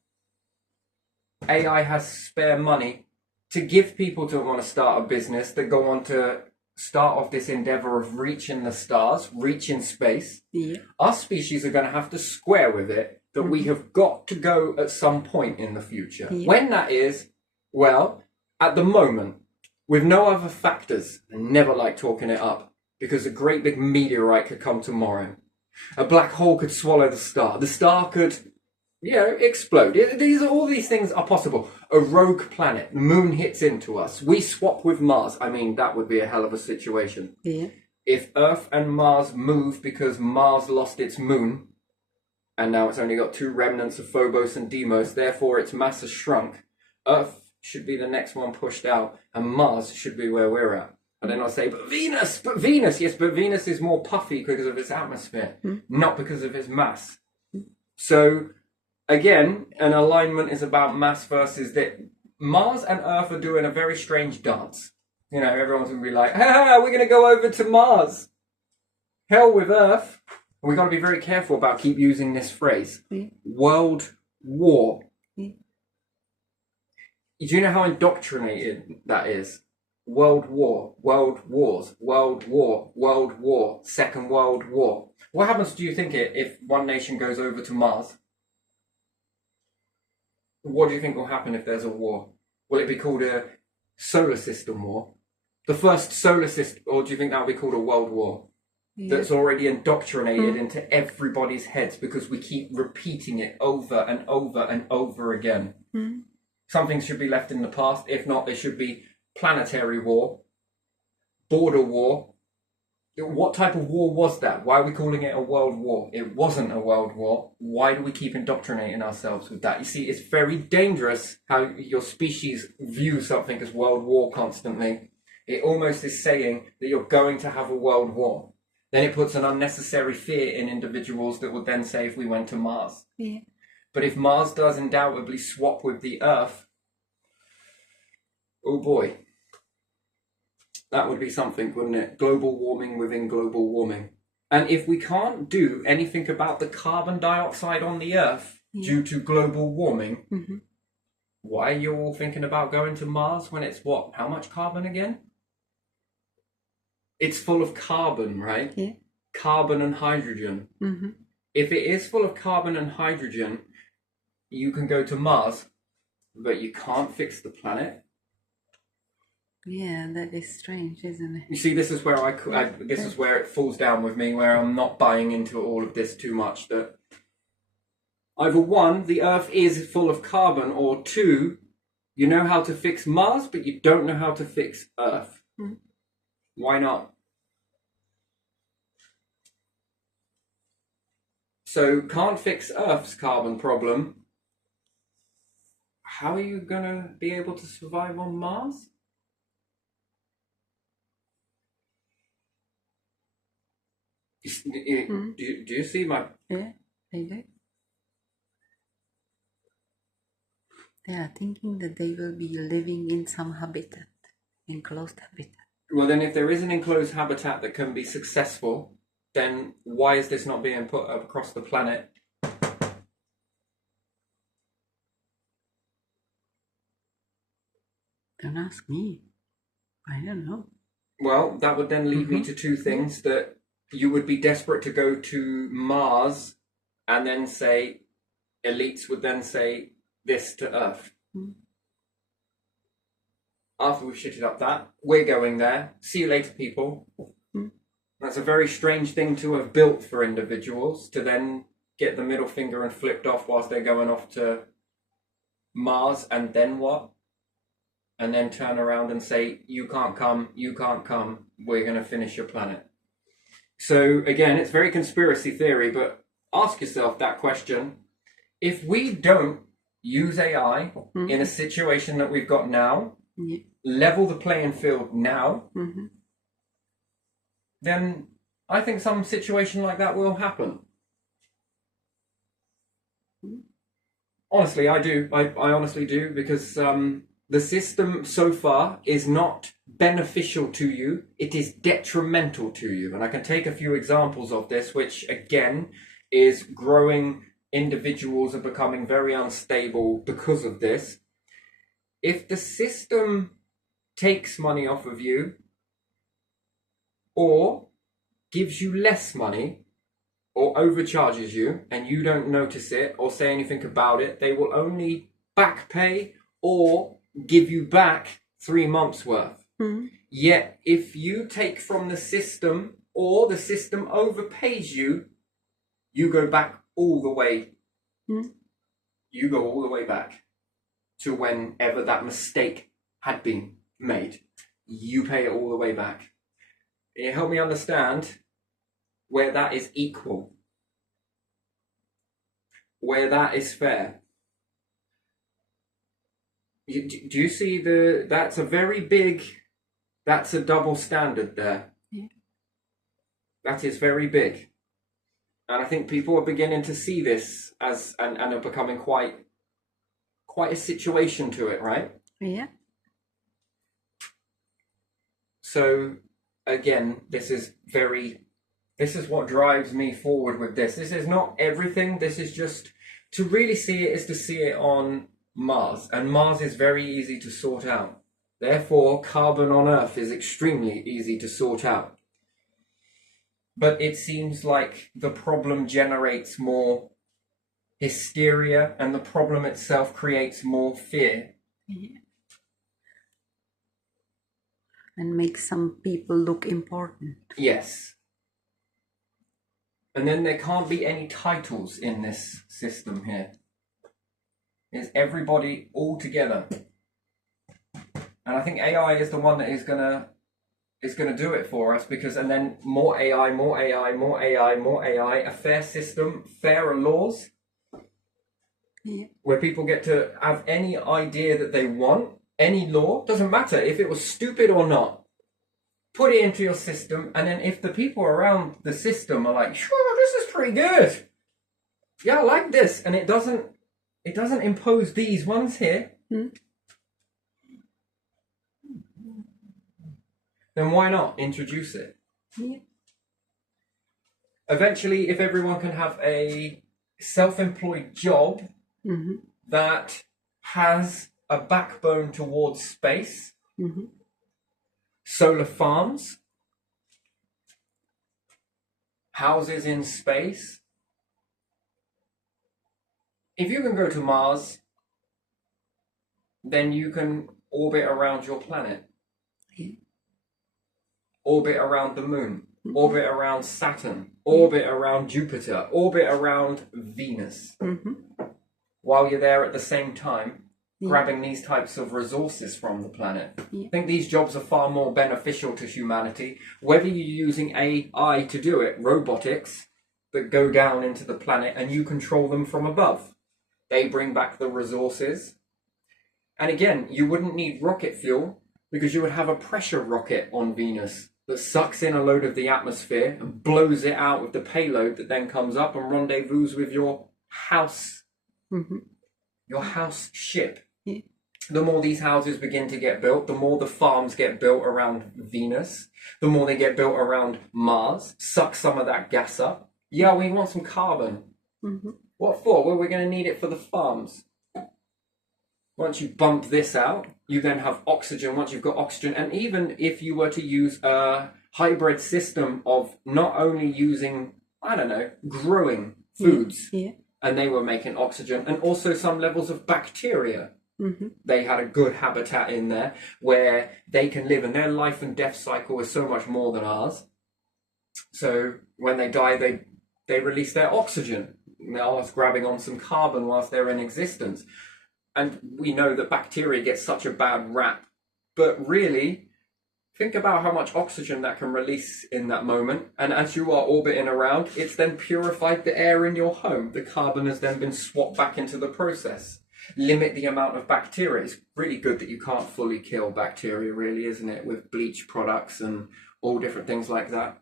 AI has spare money to give people to want to start a business that go on to start off this endeavor of reaching the stars, reaching space. Yeah. Our species are going to have to square with it that we have got to go at some point in the future. Yeah. When that is, well, at the moment, with no other factors, I never like talking it up, because a great big meteorite could come tomorrow. A black hole could swallow the star. The star could, explode. All these things are possible. A rogue planet, the moon hits into us. We swap with Mars. I mean, that would be a hell of a situation. Yeah. If Earth and Mars move because Mars lost its moon, and now it's only got 2 remnants of Phobos and Deimos, therefore its mass has shrunk, Earth should be the next one pushed out, and Mars should be where we're at. And then I'll say, but Venus, yes, but Venus is more puffy because of its atmosphere, not because of its mass. So, again, an alignment is about mass versus that. Mars and Earth are doing a very strange dance. Everyone's going to be like, we're going to go over to Mars. Hell with Earth. We've got to be very careful about keep using this phrase. World War. Do you know how indoctrinated that is? World War, World Wars, World War, World War, Second World War. What happens, do you think, if one nation goes over to Mars? What do you think will happen if there's a war? Will it be called a solar system war? The first solar system, or do you think that will be called a world war? Yeah. That's already indoctrinated into everybody's heads because we keep repeating it over and over and over again. Something should be left in the past. If not, it should be planetary war, border war. What type of war was that? Why are we calling it a world war? It wasn't a world war. Why do we keep indoctrinating ourselves with that? You see, it's very dangerous how your species views something as world war constantly. It almost is saying that you're going to have a world war. Then it puts an unnecessary fear in individuals that would then say if we went to Mars. Yeah. But if Mars does undoubtedly swap with the Earth, oh boy, that would be something, wouldn't it? Global warming within global warming. And if we can't do anything about the carbon dioxide on the Earth due to global warming, why are you all thinking about going to Mars when it's what? How much carbon again? It's full of carbon, right? Yeah. Carbon and hydrogen. If it is full of carbon and hydrogen, you can go to Mars, but you can't fix the planet. Yeah, that is strange, isn't it? You see, this is where this is where it falls down with me, where I'm not buying into all of this too much. That either one, the Earth is full of carbon, or two, you know how to fix Mars, but you don't know how to fix Earth. Why not? So, can't fix Earth's carbon problem. How are you going to be able to survive on Mars? Do you see my... Yeah, they do. They are thinking that they will be living in some habitat, enclosed habitat. Well, then if there is an enclosed habitat that can be successful, then why is this not being put across the planet? Don't ask me. I don't know. Well, that would then lead me to two things, that you would be desperate to go to Mars, and then say, elites would then say this to Earth. After we've shitted up that, we're going there. See you later, people. That's a very strange thing to have built for individuals, to then get the middle finger and flipped off whilst they're going off to Mars, and then what? And then turn around and say, you can't come, we're going to finish your planet. So again, it's very conspiracy theory, but ask yourself that question. If we don't use AI in a situation that we've got now, level the playing field now, then I think some situation like that will happen. Honestly, I do. I honestly do, because the system so far is not beneficial to you. It is detrimental to you. And I can take a few examples of this, which again is growing individuals are becoming very unstable because of this. If the system takes money off of you or gives you less money or overcharges you and you don't notice it or say anything about it, they will only back pay or give you back 3 months worth. Yet if you take from the system or the system overpays you, you go back all the way. You go all the way back to whenever that mistake had been made. You pay it all the way back. It helped me understand where that is equal, where that is fair. Do you see that's a very big, that's a double standard there. Yeah. That is very big. And I think people are beginning to see this as, and are becoming quite a situation to it, right? Yeah. So again, this is what drives me forward with this. This is not everything. This is just, to really see it is to see it on Mars. And Mars is very easy to sort out. Therefore, carbon on Earth is extremely easy to sort out. But it seems like the problem generates more hysteria and the problem itself creates more fear. Yeah. And makes some people look important. Yes. And then there can't be any titles in this system here. It's everybody all together. And I think AI is the one that is gonna do it for us, because, and then more AI, a fair system, fairer laws, where people get to have any idea that they want, any law, doesn't matter if it was stupid or not. Put it into your system, and then if the people around the system are like, sure, this is pretty good. Yeah, I like this, and it doesn't impose these ones here. Then why not introduce it? Yeah. Eventually, if everyone can have a self-employed job that has a backbone towards space, solar farms, houses in space. If you can go to Mars, then you can orbit around your planet. Yeah. Orbit around the moon, orbit around Saturn, orbit around Jupiter, orbit around Venus. While you're there at the same time, grabbing these types of resources from the planet. I think these jobs are far more beneficial to humanity, whether you're using AI to do it, robotics that go down into the planet and you control them from above. They bring back the resources. And again, you wouldn't need rocket fuel because you would have a pressure rocket on Venus that sucks in a load of the atmosphere and blows it out with the payload that then comes up and rendezvous with your house, your house ship. The more these houses begin to get built, the more the farms get built around Venus, the more they get built around Mars, suck some of that gas up. Yeah, we want some carbon. What for? Well, we're going to need it for the farms. Once you bump this out, you then have oxygen. Once you've got oxygen, and even if you were to use a hybrid system of not only using, I don't know, growing foods, and they were making oxygen, and also some levels of bacteria. They had a good habitat in there where they can live, and their life and death cycle is so much more than ours. So when they die, they release their oxygen. They're almost grabbing on some carbon whilst they're in existence. And we know that bacteria get such a bad rap. But really, think about how much oxygen that can release in that moment. And as you are orbiting around, it's then purified the air in your home. The carbon has then been swapped back into the process. Limit the amount of bacteria. It's really good that you can't fully kill bacteria, really, isn't it? With bleach products and all different things like that.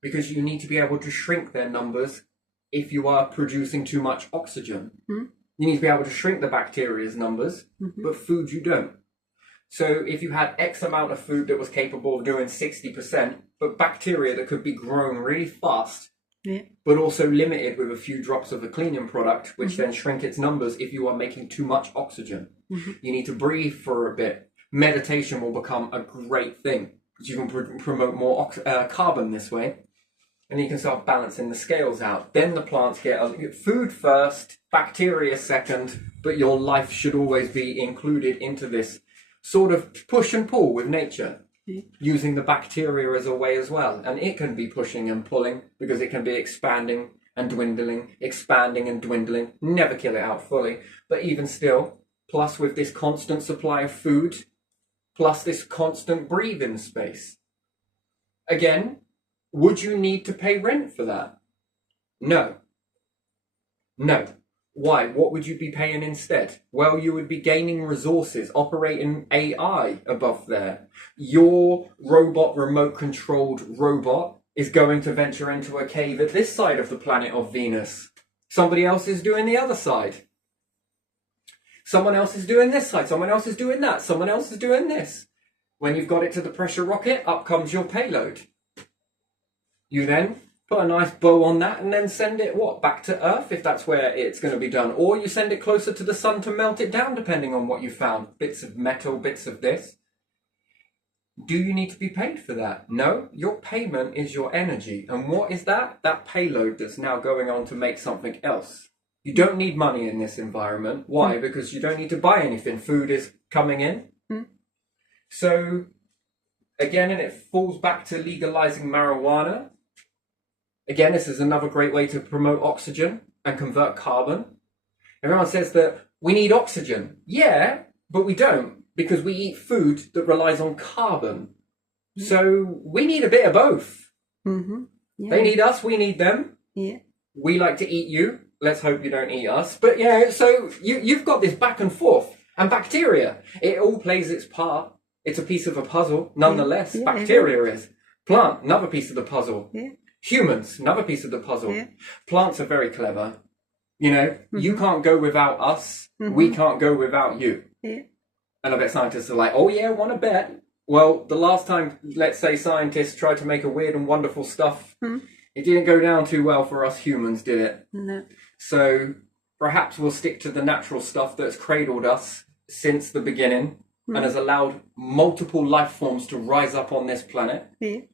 Because you need to be able to shrink their numbers if you are producing too much oxygen. You need to be able to shrink the bacteria's numbers, but food you don't. So if you had X amount of food that was capable of doing 60%, but bacteria that could be grown really fast, but also limited with a few drops of a cleaning product, which then shrink its numbers if you are making too much oxygen. You need to breathe for a bit. Meditation will become a great thing because you can promote more carbon this way. And you can start balancing the scales out. Then the plants get food first, bacteria second, but your life should always be included into this sort of push and pull with nature, using the bacteria as a way as well. And it can be pushing and pulling because it can be expanding and dwindling, expanding and dwindling, never kill it out fully. But even still, plus with this constant supply of food, plus this constant breathing space. Again, would you need to pay rent for that? No. No. Why? What would you be paying instead? Well, you would be gaining resources, operating AI above there. Your robot, remote-controlled robot, is going to venture into a cave at this side of the planet of Venus. Somebody else is doing the other side. Someone else is doing this side. Someone else is doing that. Someone else is doing this. When you've got it to the pressure rocket, up comes your payload. You then put a nice bow on that and then send it, back to Earth if that's where it's going to be done. Or you send it closer to the sun to melt it down depending on what you found. Bits of metal, bits of this. Do you need to be paid for that? No, your payment is your energy. And what is that? That payload that's now going on to make something else. You don't need money in this environment. Why? Because you don't need to buy anything. Food is coming in. So, again, and it falls back to legalizing marijuana. Again, this is another great way to promote oxygen and convert carbon. Everyone says that we need oxygen. Yeah, but we don't, because we eat food that relies on carbon. So we need a bit of both. They need us, we need them. We like to eat you. Let's hope you don't eat us. But yeah, so you've got this back and forth. And bacteria, it all plays its part. It's a piece of a puzzle, nonetheless. Bacteria is. Plant, another piece of the puzzle. Humans, another piece of the puzzle. Plants are very clever. You know, you can't go without us. We can't go without you. And I bet scientists are like, oh yeah, want to bet? Well, the last time, let's say, scientists tried to make a weird and wonderful stuff, it didn't go down too well for us humans, did it? No. So perhaps we'll stick to the natural stuff that's cradled us since the beginning and has allowed multiple life forms to rise up on this planet. You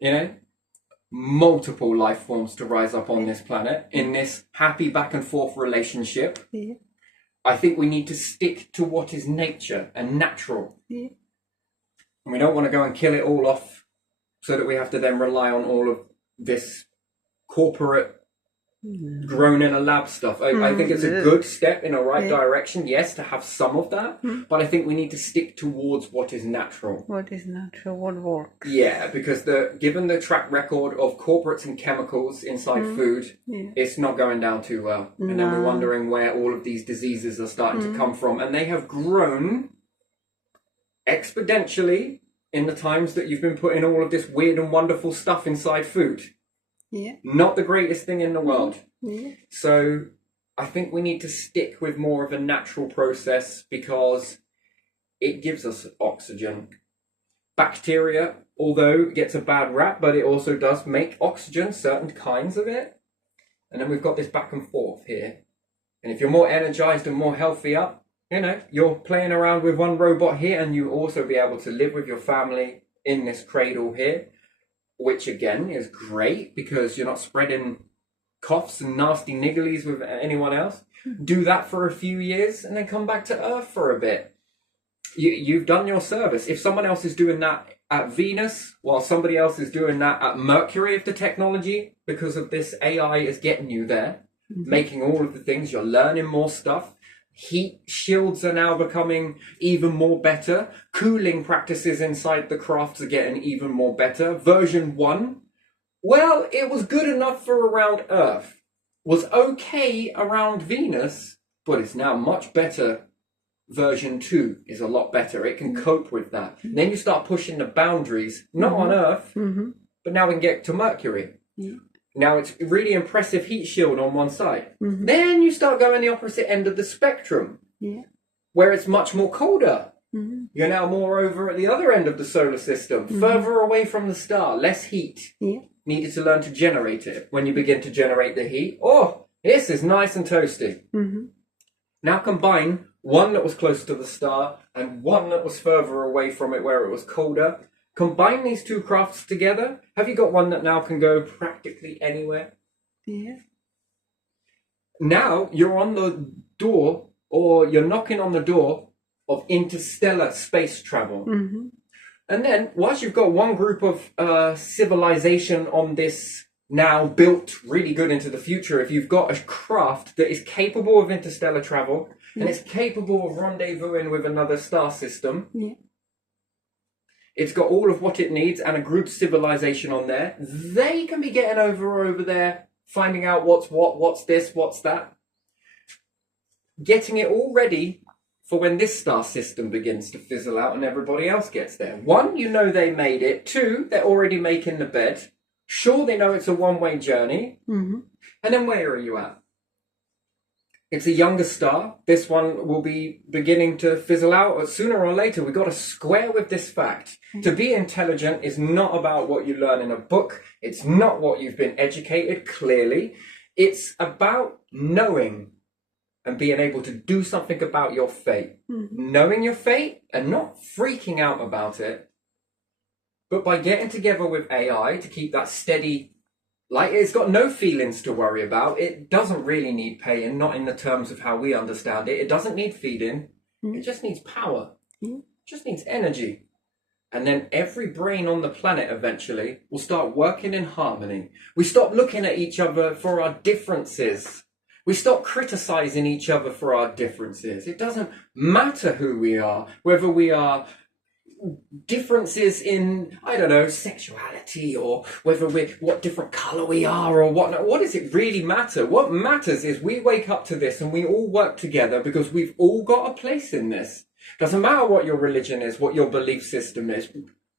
know? Multiple life forms to rise up on this planet in this happy back and forth relationship. I think we need to stick to what is nature and natural. And we don't want to go and kill it all off so that we have to then rely on all of this corporate grown in a lab stuff. I think it's a good step in a right direction, yes, to have some of that, but I think we need to stick towards what is natural. What is natural, what works. Yeah, because given the track record of corporates and chemicals inside food, it's not going down too well. And then we're wondering where all of these diseases are starting to come from. And they have grown exponentially in the times that you've been putting all of this weird and wonderful stuff inside food. Not the greatest thing in the world. So I think we need to stick with more of a natural process because it gives us oxygen. Bacteria, although gets a bad rap, but it also does make oxygen, certain kinds of it. And then we've got this back and forth here. And if you're more energized and more healthy up, you know, you're playing around with one robot here and you also be able to live with your family in this cradle here. Which again is great because you're not spreading coughs and nasty nigglies with anyone else. Do that for a few years and then come back to Earth for a bit. You've done your service. If someone else is doing that at Venus while somebody else is doing that at Mercury, if the technology, because of this AI, is getting you there, making all of the things, you're learning more stuff. Heat shields are now becoming even more better. Cooling practices inside the crafts are getting even more better. Version 1, well, it was good enough for around Earth. Was okay around Venus, but it's now much better. Version 2 is a lot better. It can cope with that. And then you start pushing the boundaries, not on Earth, but now we can get to Mercury. Now it's a really impressive heat shield on one side. Mhm. Then you start going the opposite end of the spectrum, Yeah. where it's much more colder. Mhm. You're now more over at the other end of the solar system, further away from the star, less heat. Yeah. Needed to learn to generate it. When you begin to generate the heat, oh, this is nice and toasty. Mhm. Now combine one that was close to the star and one that was further away from it where it was colder. Combine these two crafts together. Have you got one that now can go practically anywhere? Yeah. Now you're on the door, or you're knocking on the door of interstellar space travel. Mhm. And then, once you've got one group of civilization on this now built really good into the future, if you've got a craft that is capable of interstellar travel and it's capable of rendezvousing with another star system, Yeah. it's got all of what it needs and a group civilization on there, they can be getting over there, finding out what's what, what's this, what's that, getting it all ready for when this star system begins to fizzle out and everybody else gets there. One, you know they made it. Two, they're already making the bed. Sure, they know it's a one-way journey. Mhm. And then where are you at? It's a younger star. This one will be beginning to fizzle out. Sooner or later, we've got to square with this fact. To be intelligent is not about what you learn in a book. It's not what you've been educated, clearly. It's about knowing and being able to do something about your fate. Knowing your fate and not freaking out about it, but by getting together with AI to keep that steady, like it's got no feelings to worry about. It doesn't really need paying, not in the terms of how we understand it. It doesn't need feeding. It just needs power. It just needs energy. And then every brain on the planet eventually will start working in harmony. We stop looking at each other for our differences. We stop criticizing each other for our differences. It doesn't matter who we are, whether we are differences in, I don't know, sexuality, or whether we're what different color we are, or whatnot. What does it really matter? What matters is we wake up to this and we all work together because we've all got a place in this. Doesn't matter what your religion is, what your belief system is.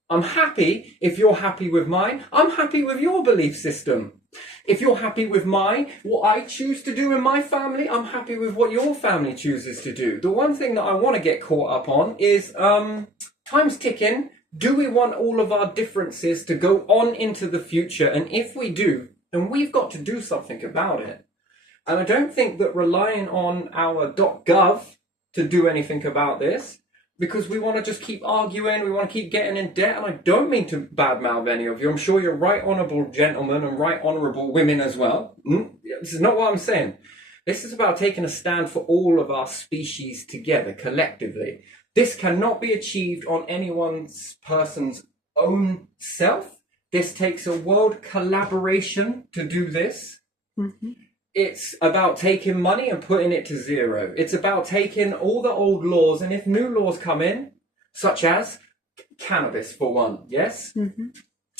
I'm happy if you're happy with mine. I'm happy with your belief system. If you're happy with mine, what I choose to do in my family, I'm happy with what your family chooses to do. The one thing that I want to get caught up on is time's ticking. Do we want all of our differences to go on into the future? And if we do, then we've got to do something about it. And I don't think that relying on our .gov to do anything about this, because we want to just keep arguing, we want to keep getting in debt, and I don't mean to badmouth any of you. I'm sure you're right honourable gentlemen and right honourable women as well. This is not what I'm saying. This is about taking a stand for all of our species together, collectively. This cannot be achieved on anyone's person's own self. This takes a world collaboration to do this. Mm-hmm. It's about taking money and putting it to zero. It's about taking all the old laws, and if new laws come in, such as cannabis for one, yes? Mm-hmm.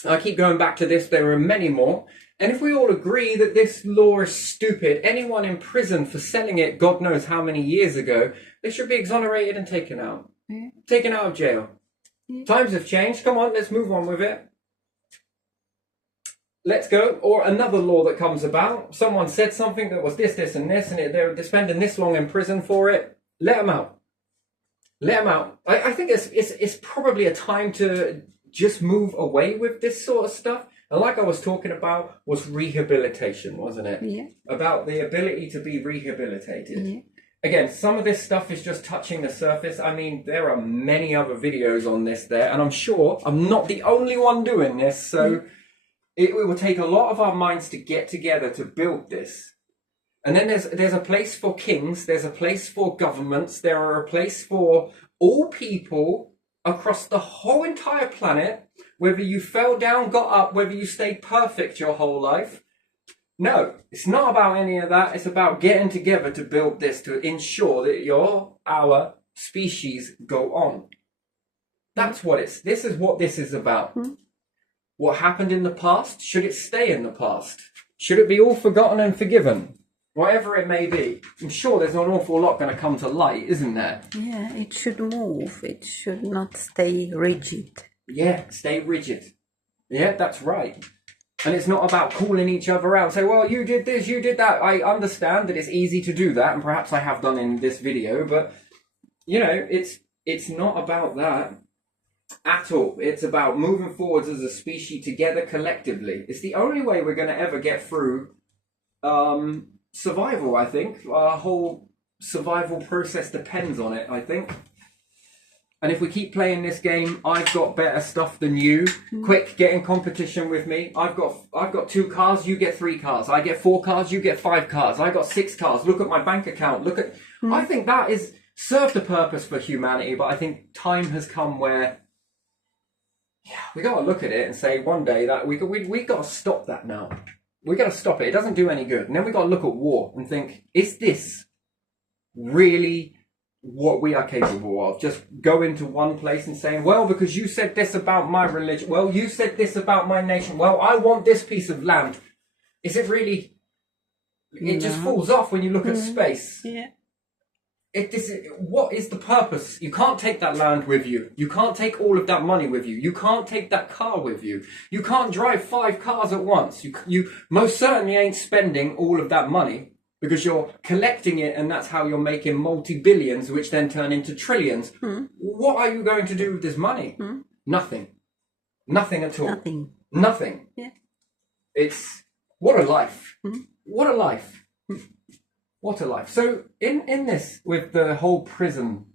I keep going back to this, there are many more. And if we all agree that this law is stupid, anyone in prison for selling it God knows how many years ago, they should be exonerated and taken out. Yeah. Taken out of jail. Yeah. Times have changed, come on, let's move on with it. Let's go. Or another law that comes about. Someone said something that was this, and this, and they're spending this long in prison for it. Let them out. Let them out. I think it's probably a time to just move away with this sort of stuff. And like I was talking about, was rehabilitation, wasn't it? Yeah. About the ability to be rehabilitated. Yeah. Again, some of this stuff is just touching the surface. I mean, there are many other videos on this there, and I'm sure I'm not the only one doing this, so it will take a lot of our minds to get together to build this. And then there's a place for kings, there's a place for governments, there are a place for all people across the whole entire planet, whether you fell down, got up, whether you stayed perfect your whole life. No, it's not about any of that. It's about getting together to build this, to ensure that our species go on. That's what this is what this is about. What happened in the past, should it stay in the past? Should it be all forgotten and forgiven? Whatever it may be. I'm sure there's an awful lot going to come to light, isn't there? Yeah, it should move. It should not stay rigid. Yeah, stay rigid. Yeah, that's right. And it's not about calling each other out, say, well, you did this, you did that. I understand that it's easy to do that, and perhaps I have done in this video, but, you know, it's not about that at all. It's about moving forwards as a species together collectively. It's the only way we're going to ever get through survival, I think. Our whole survival process depends on it, I think. And if we keep playing this game, I've got better stuff than you. Quick, get in competition with me. I've got 2 cars, you get 3 cars. I get 4 cars, you get 5 cars. I got 6 cars. Look at my bank account. Look at. I think that is served a purpose for humanity, but I think time has come where we got to look at it and say one day that we got to stop that now. We got to stop it. It doesn't do any good. And then we got to look at war and think, is this really what we are capable of? Just go into one place and saying, well, because you said this about my religion, well, you said this about my nation, well, I want this piece of land. Is it really? It just falls off when you look at space. Yeah. What is the purpose? You can't take that land with you. You can't take all of that money with you. You can't take that car with you. You can't drive 5 cars at once. You most certainly ain't spending all of that money, because you're collecting it, and that's how you're making multi-billions, which then turn into trillions. What are you going to do with this money? Nothing. Nothing at all. Nothing. Yeah. It's, what a life. What a life. What a life. So in this, with the whole prison,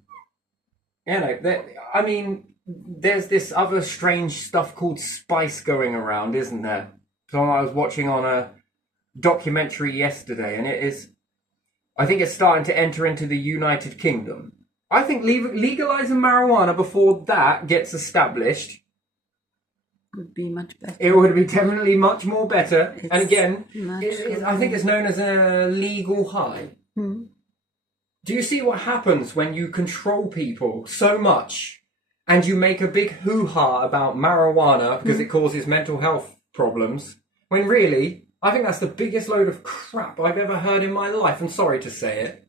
you know, I mean, there's this other strange stuff called spice going around, isn't there? So I was watching on a documentary yesterday, and I think it's starting to enter into the United Kingdom. I think legalizing marijuana before that gets established would be much better. It would be definitely much more better. And again, I think it's known as a legal high. Do you see what happens when you control people so much and you make a big hoo-ha about marijuana because it causes mental health problems, when really, I think that's the biggest load of crap I've ever heard in my life. I'm sorry to say it.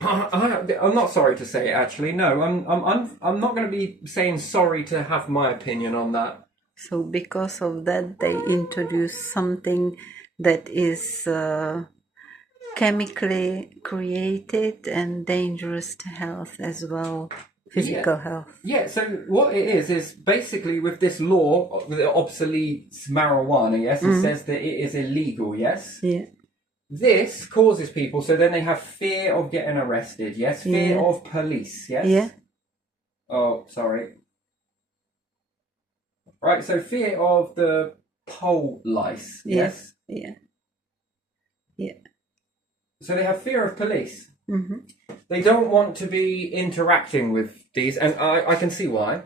I'm not sorry to say it, actually. No, I'm not going to be saying sorry to have my opinion on that. So because of that, they introduce something that is chemically created and dangerous to health as well, physical health. Yeah, so what it is basically with this law that obsoletes marijuana, yes, it says that it is illegal, yes? Yeah. This causes people, so then they have fear of getting arrested, yes? Fear of police, yes? Yeah. Oh, sorry. Right, so fear of the police, yes? Yeah. Yeah. So they have fear of police. They don't want to be interacting with these, and I can see why,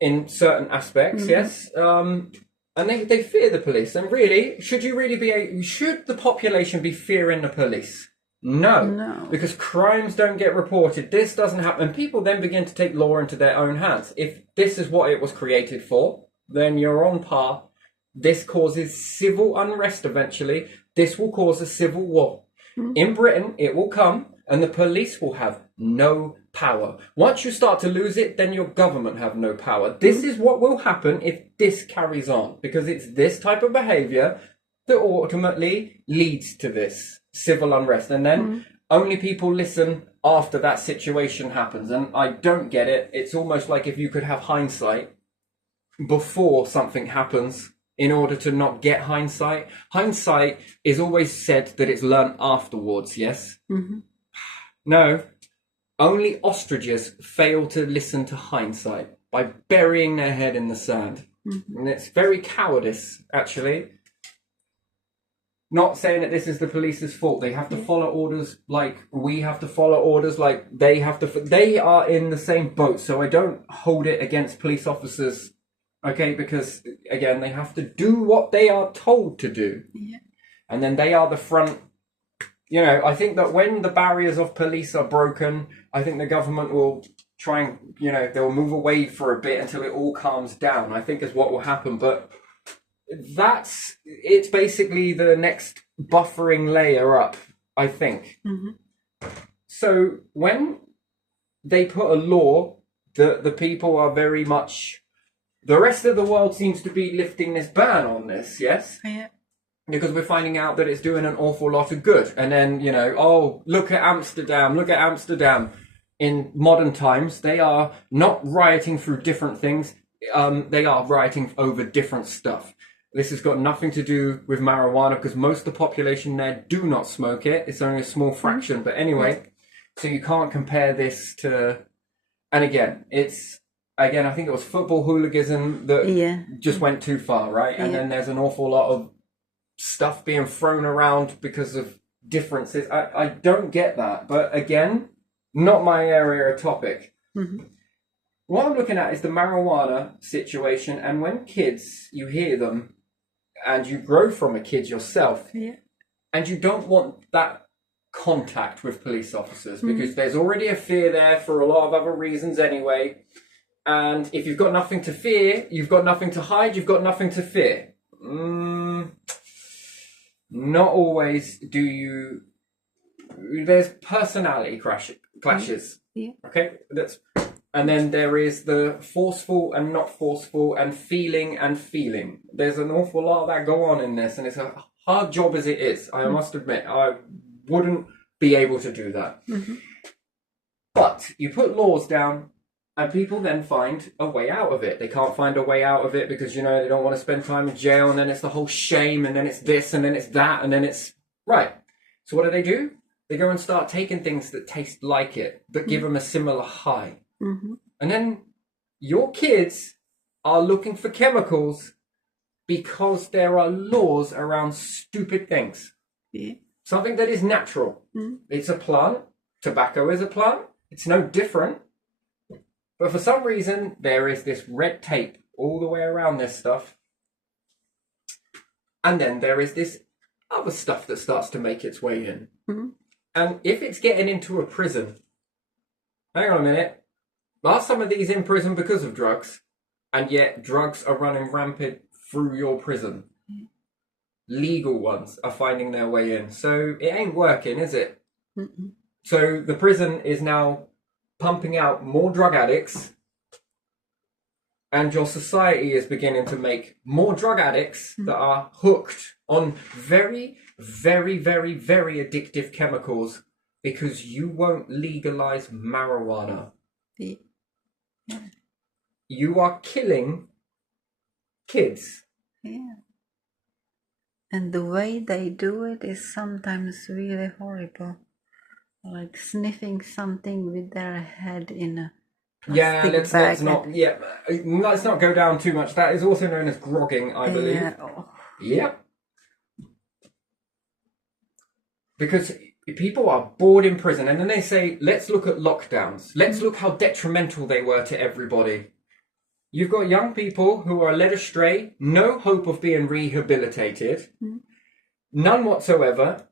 in certain aspects, yes? And they fear the police. And really, should the population be fearing the police? No. Because crimes don't get reported. This doesn't happen. And people then begin to take law into their own hands. If this is what it was created for, then you're on par. This causes civil unrest eventually. This will cause a civil war. In Britain, it will come, and the police will have no power. Once you start to lose it, then your government have no power. This is what will happen if this carries on, because it's this type of behaviour that ultimately leads to this civil unrest. And then only people listen after that situation happens. And I don't get it. It's almost like if you could have hindsight before something happens in order to not get hindsight. Hindsight is always said that it's learnt afterwards, yes? No, only ostriches fail to listen to hindsight by burying their head in the sand. And it's very cowardice, actually. Not saying that this is the police's fault. They have to follow orders like we have to follow orders, like they have to. They are in the same boat, so I don't hold it against police officers. Okay, because again, they have to do what they are told to do. And then they are the front. You know, I think that when the barriers of police are broken, I think the government will try and, they'll move away for a bit until it all calms down, I think is what will happen. But it's basically the next buffering layer up, I think. So when they put a law that the people are very much The rest of the world seems to be lifting this ban on this, yes? Yeah. Because we're finding out that it's doing an awful lot of good. And then, you know, oh, look at Amsterdam, look at Amsterdam. In modern times, they are not rioting through different things. They are rioting over different stuff. This has got nothing to do with marijuana because most of the population there do not smoke it. It's only a small fraction. But anyway, so you can't compare this to... And again, I think it was football hooliganism that just went too far, right? And then there's an awful lot of stuff being thrown around because of differences. I don't get that. But again, not my area of topic. Mm-hmm. What I'm looking at is the marijuana situation. And when kids, you hear them, and you grow from a kid yourself, and you don't want that contact with police officers because there's already a fear there for a lot of other reasons anyway. And if you've got nothing to fear, you've got nothing to hide, you've got nothing to fear. Not always do you. There's personality clashes. Okay, and then there is the forceful and not forceful, and feeling and feeling. There's an awful lot of that go on in this, and it's a hard job as it is. I must admit, I wouldn't be able to do that. But you put laws down, and people then find a way out of it. They can't find a way out of it because, you know, they don't want to spend time in jail, and then it's the whole shame, and then it's this, and then it's that, and then it's... Right. So what do? They go and start taking things that taste like it, but give them a similar high. And then your kids are looking for chemicals because there are laws around stupid things. Something that is natural. It's a plant. Tobacco is a plant. It's no different. But for some reason, there is this red tape all the way around this stuff. And then there is this other stuff that starts to make its way in. And if it's getting into a prison, hang on a minute, are some of these in prison because of drugs? And yet drugs are running rampant through your prison. Legal ones are finding their way in. So it ain't working, is it? So the prison is now pumping out more drug addicts, and your society is beginning to make more drug addicts that are hooked on very, very, very, very addictive chemicals because you won't legalize marijuana. You are killing kids. And the way they do it is sometimes really horrible. Like sniffing something with their head in a plastic let's not go down too much. That is also known as grogging, I believe. Yep. Because people are bored in prison, and then they say, let's look at lockdowns. Let's look how detrimental they were to everybody. You've got young people who are led astray, no hope of being rehabilitated, none whatsoever.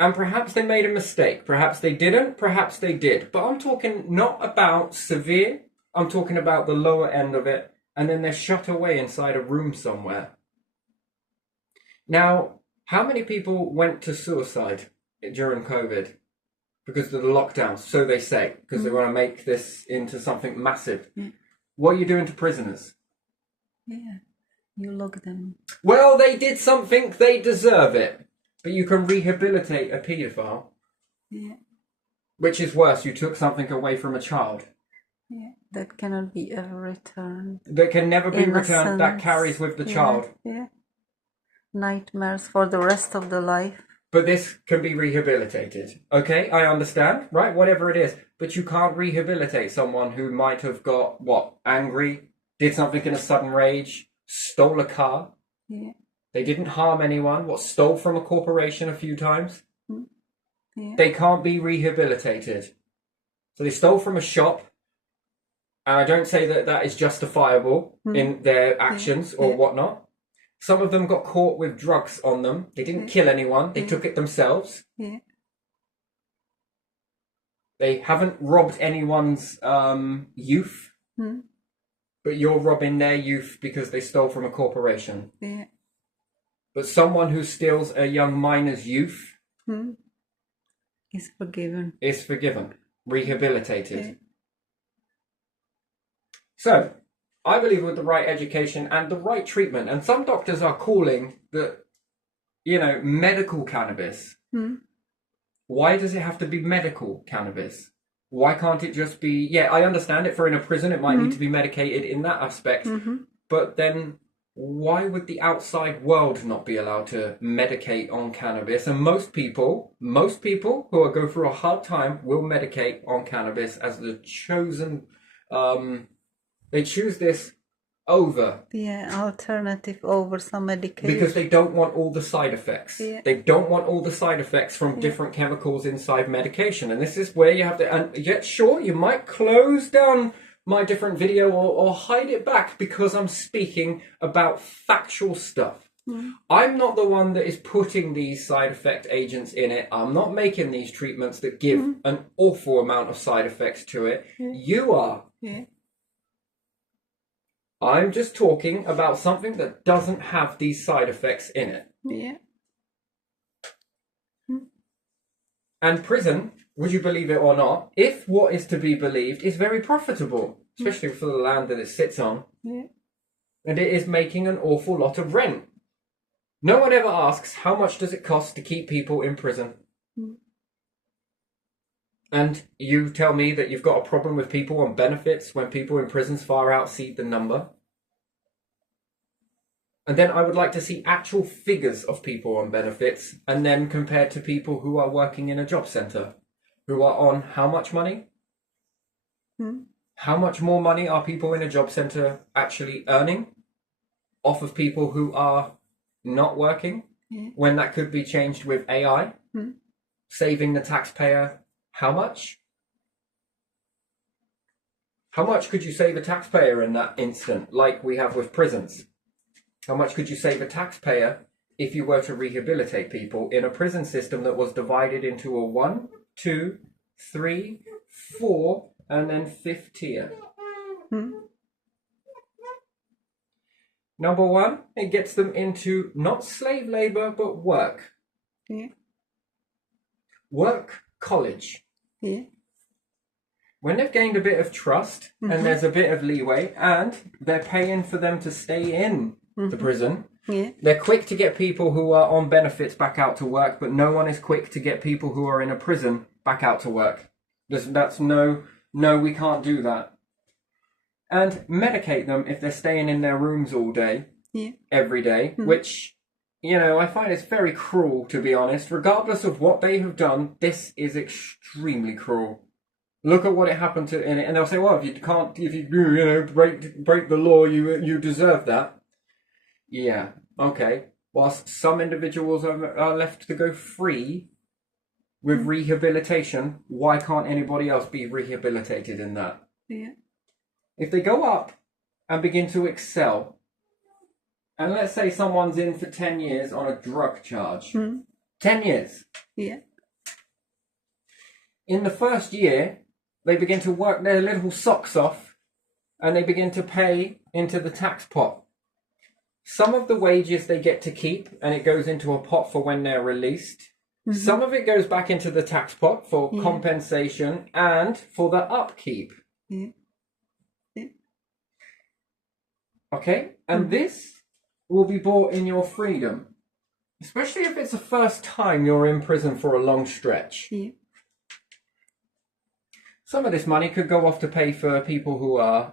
And perhaps they made a mistake. Perhaps they didn't. Perhaps they did. But I'm talking not about severe. I'm talking about the lower end of it. And then they're shut away inside a room somewhere. Now, how many people went to suicide during COVID? Because of the lockdowns, so they say. Because they want to make this into something massive. What are you doing to prisoners? You look them. Well, they did something. They deserve it. But you can rehabilitate a paedophile. Which is worse, you took something away from a child. That cannot be ever returned. That can never be returned. That carries with the child. Nightmares for the rest of the life. But this can be rehabilitated. Okay, I understand, right? Whatever it is. But you can't rehabilitate someone who might have got, angry, did something in a sudden rage, stole a car. They didn't harm anyone. Stole from a corporation a few times. They can't be rehabilitated. So they stole from a shop. And I don't say that that is justifiable in their actions or whatnot. Some of them got caught with drugs on them. They didn't kill anyone. They took it themselves. They haven't robbed anyone's youth. But you're robbing their youth because they stole from a corporation. But someone who steals a young minor's youth is forgiven. Is forgiven. Rehabilitated. So, I believe with the right education and the right treatment, and some doctors are calling the, medical cannabis. Why does it have to be medical cannabis? Why can't it just be, I understand it for in a prison, it might need to be medicated in that aspect, but then why would the outside world not be allowed to medicate on cannabis? And most people who are go through a hard time will medicate on cannabis as the chosen, they choose this over. Alternative over some medication. Because they don't want all the side effects. Yeah. They don't want all the side effects from different chemicals inside medication. And this is where you have to, and yet sure, you might close down my different video or hide it back because I'm speaking about factual stuff. I'm not the one that is putting these side effect agents in it. I'm not making these treatments that give an awful amount of side effects to it. You are. I'm just talking about something that doesn't have these side effects in it. And prison, would you believe it or not, if what is to be believed, is very profitable, especially for the land that it sits on. And it is making an awful lot of rent. No one ever asks, how much does it cost to keep people in prison? And you tell me that you've got a problem with people on benefits when people in prisons far exceed the number? And then I would like to see actual figures of people on benefits and then compared to people who are working in a job centre, who are on how much money? How much more money are people in a job centre actually earning off of people who are not working when that could be changed with AI? Saving the taxpayer how much? How much could you save a taxpayer in that instant, like we have with prisons? How much could you save a taxpayer if you were to rehabilitate people in a prison system that was divided into a 1, 2, 3, 4, and then 5th tier? Number 1, it gets them into not slave labor, but work. Work college. When they've gained a bit of trust and there's a bit of leeway and they're paying for them to stay in the prison, they're quick to get people who are on benefits back out to work, but no one is quick to get people who are in a prison back out to work. That's no, we can't do that. And medicate them if they're staying in their rooms all day, every day, which, I find it's very cruel, to be honest. Regardless of what they have done, this is extremely cruel. Look at what it happened to in it, and they'll say, well, if you break the law, you deserve that. Yeah, okay. Whilst some individuals are left to go free with rehabilitation, why can't anybody else be rehabilitated in that? If they go up and begin to excel, and let's say someone's in for 10 years on a drug charge. 10 years. In the first year, they begin to work their little socks off and they begin to pay into the tax pot. Some of the wages they get to keep and it goes into a pot for when they're released. Some of it goes back into the tax pot for compensation and for the upkeep. Okay? And this will be bought in your freedom. Especially if it's the first time you're in prison for a long stretch. Some of this money could go off to pay for people who are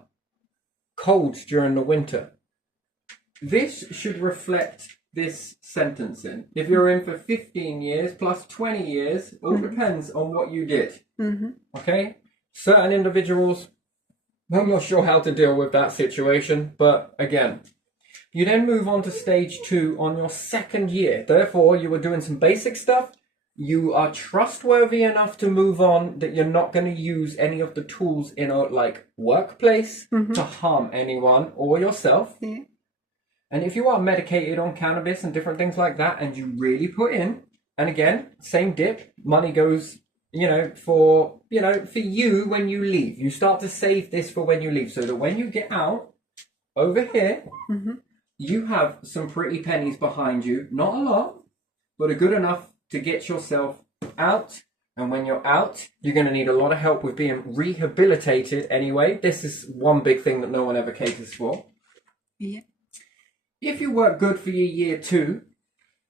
cold during the winter. This should reflect this sentencing. If you're in for 15 years plus 20 years, it all depends on what you did. Okay? Certain individuals, I'm not sure how to deal with that situation, but again, you then move on to stage 2 on your second year. Therefore, you were doing some basic stuff. You are trustworthy enough to move on that you're not going to use any of the tools in a workplace to harm anyone or yourself. And if you are medicated on cannabis and different things like that, and you really put in, and again, same dip, money goes, for you when you leave. You start to save this for when you leave, so that when you get out, over here, you have some pretty pennies behind you. Not a lot, but a good enough to get yourself out And when you're out, you're going to need a lot of help with being rehabilitated anyway. This is one big thing that no one ever caters for. Yeah. If you work good for your year 2,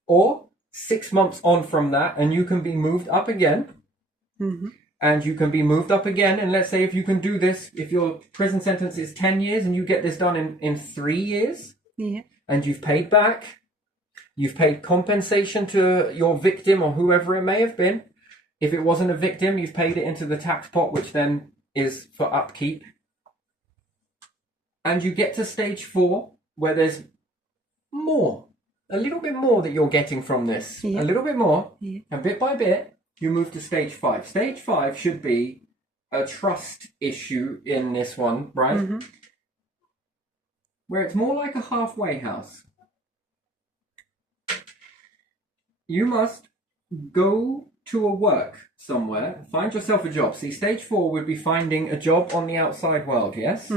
or 6 months on from that, and you can be moved up again, and you can be moved up again, and let's say if you can do this, if your prison sentence is 10 years and you get this done in 3 years, and you've paid back, you've paid compensation to your victim or whoever it may have been. If it wasn't a victim, you've paid it into the tax pot, which then is for upkeep. And you get to stage 4, where there's more, a little bit more that you're getting from this, a little bit more, and bit by bit, you move to stage 5. Stage 5 should be a trust issue in this one, right? Where it's more like a halfway house. You must go to a work somewhere, find yourself a job. See, stage 4 would be finding a job on the outside world, yes?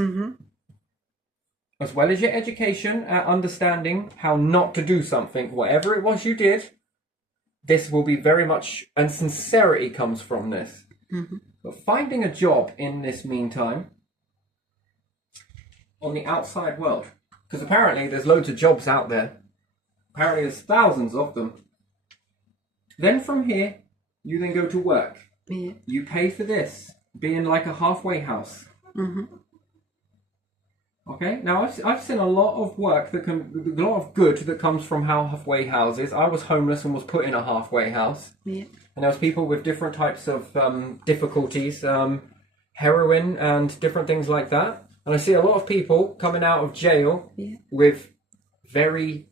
As well as your education at understanding how not to do something, whatever it was you did, this will be very much, and sincerity comes from this. But finding a job in this meantime, on the outside world, because apparently there's loads of jobs out there. Apparently there's thousands of them. Then from here, you then go to work. You pay for this, being like a halfway house. Okay, now I've seen a lot of work a lot of good that comes from halfway houses. I was homeless and was put in a halfway house. And there was people with different types of difficulties, heroin and different things like that. And I see a lot of people coming out of jail with very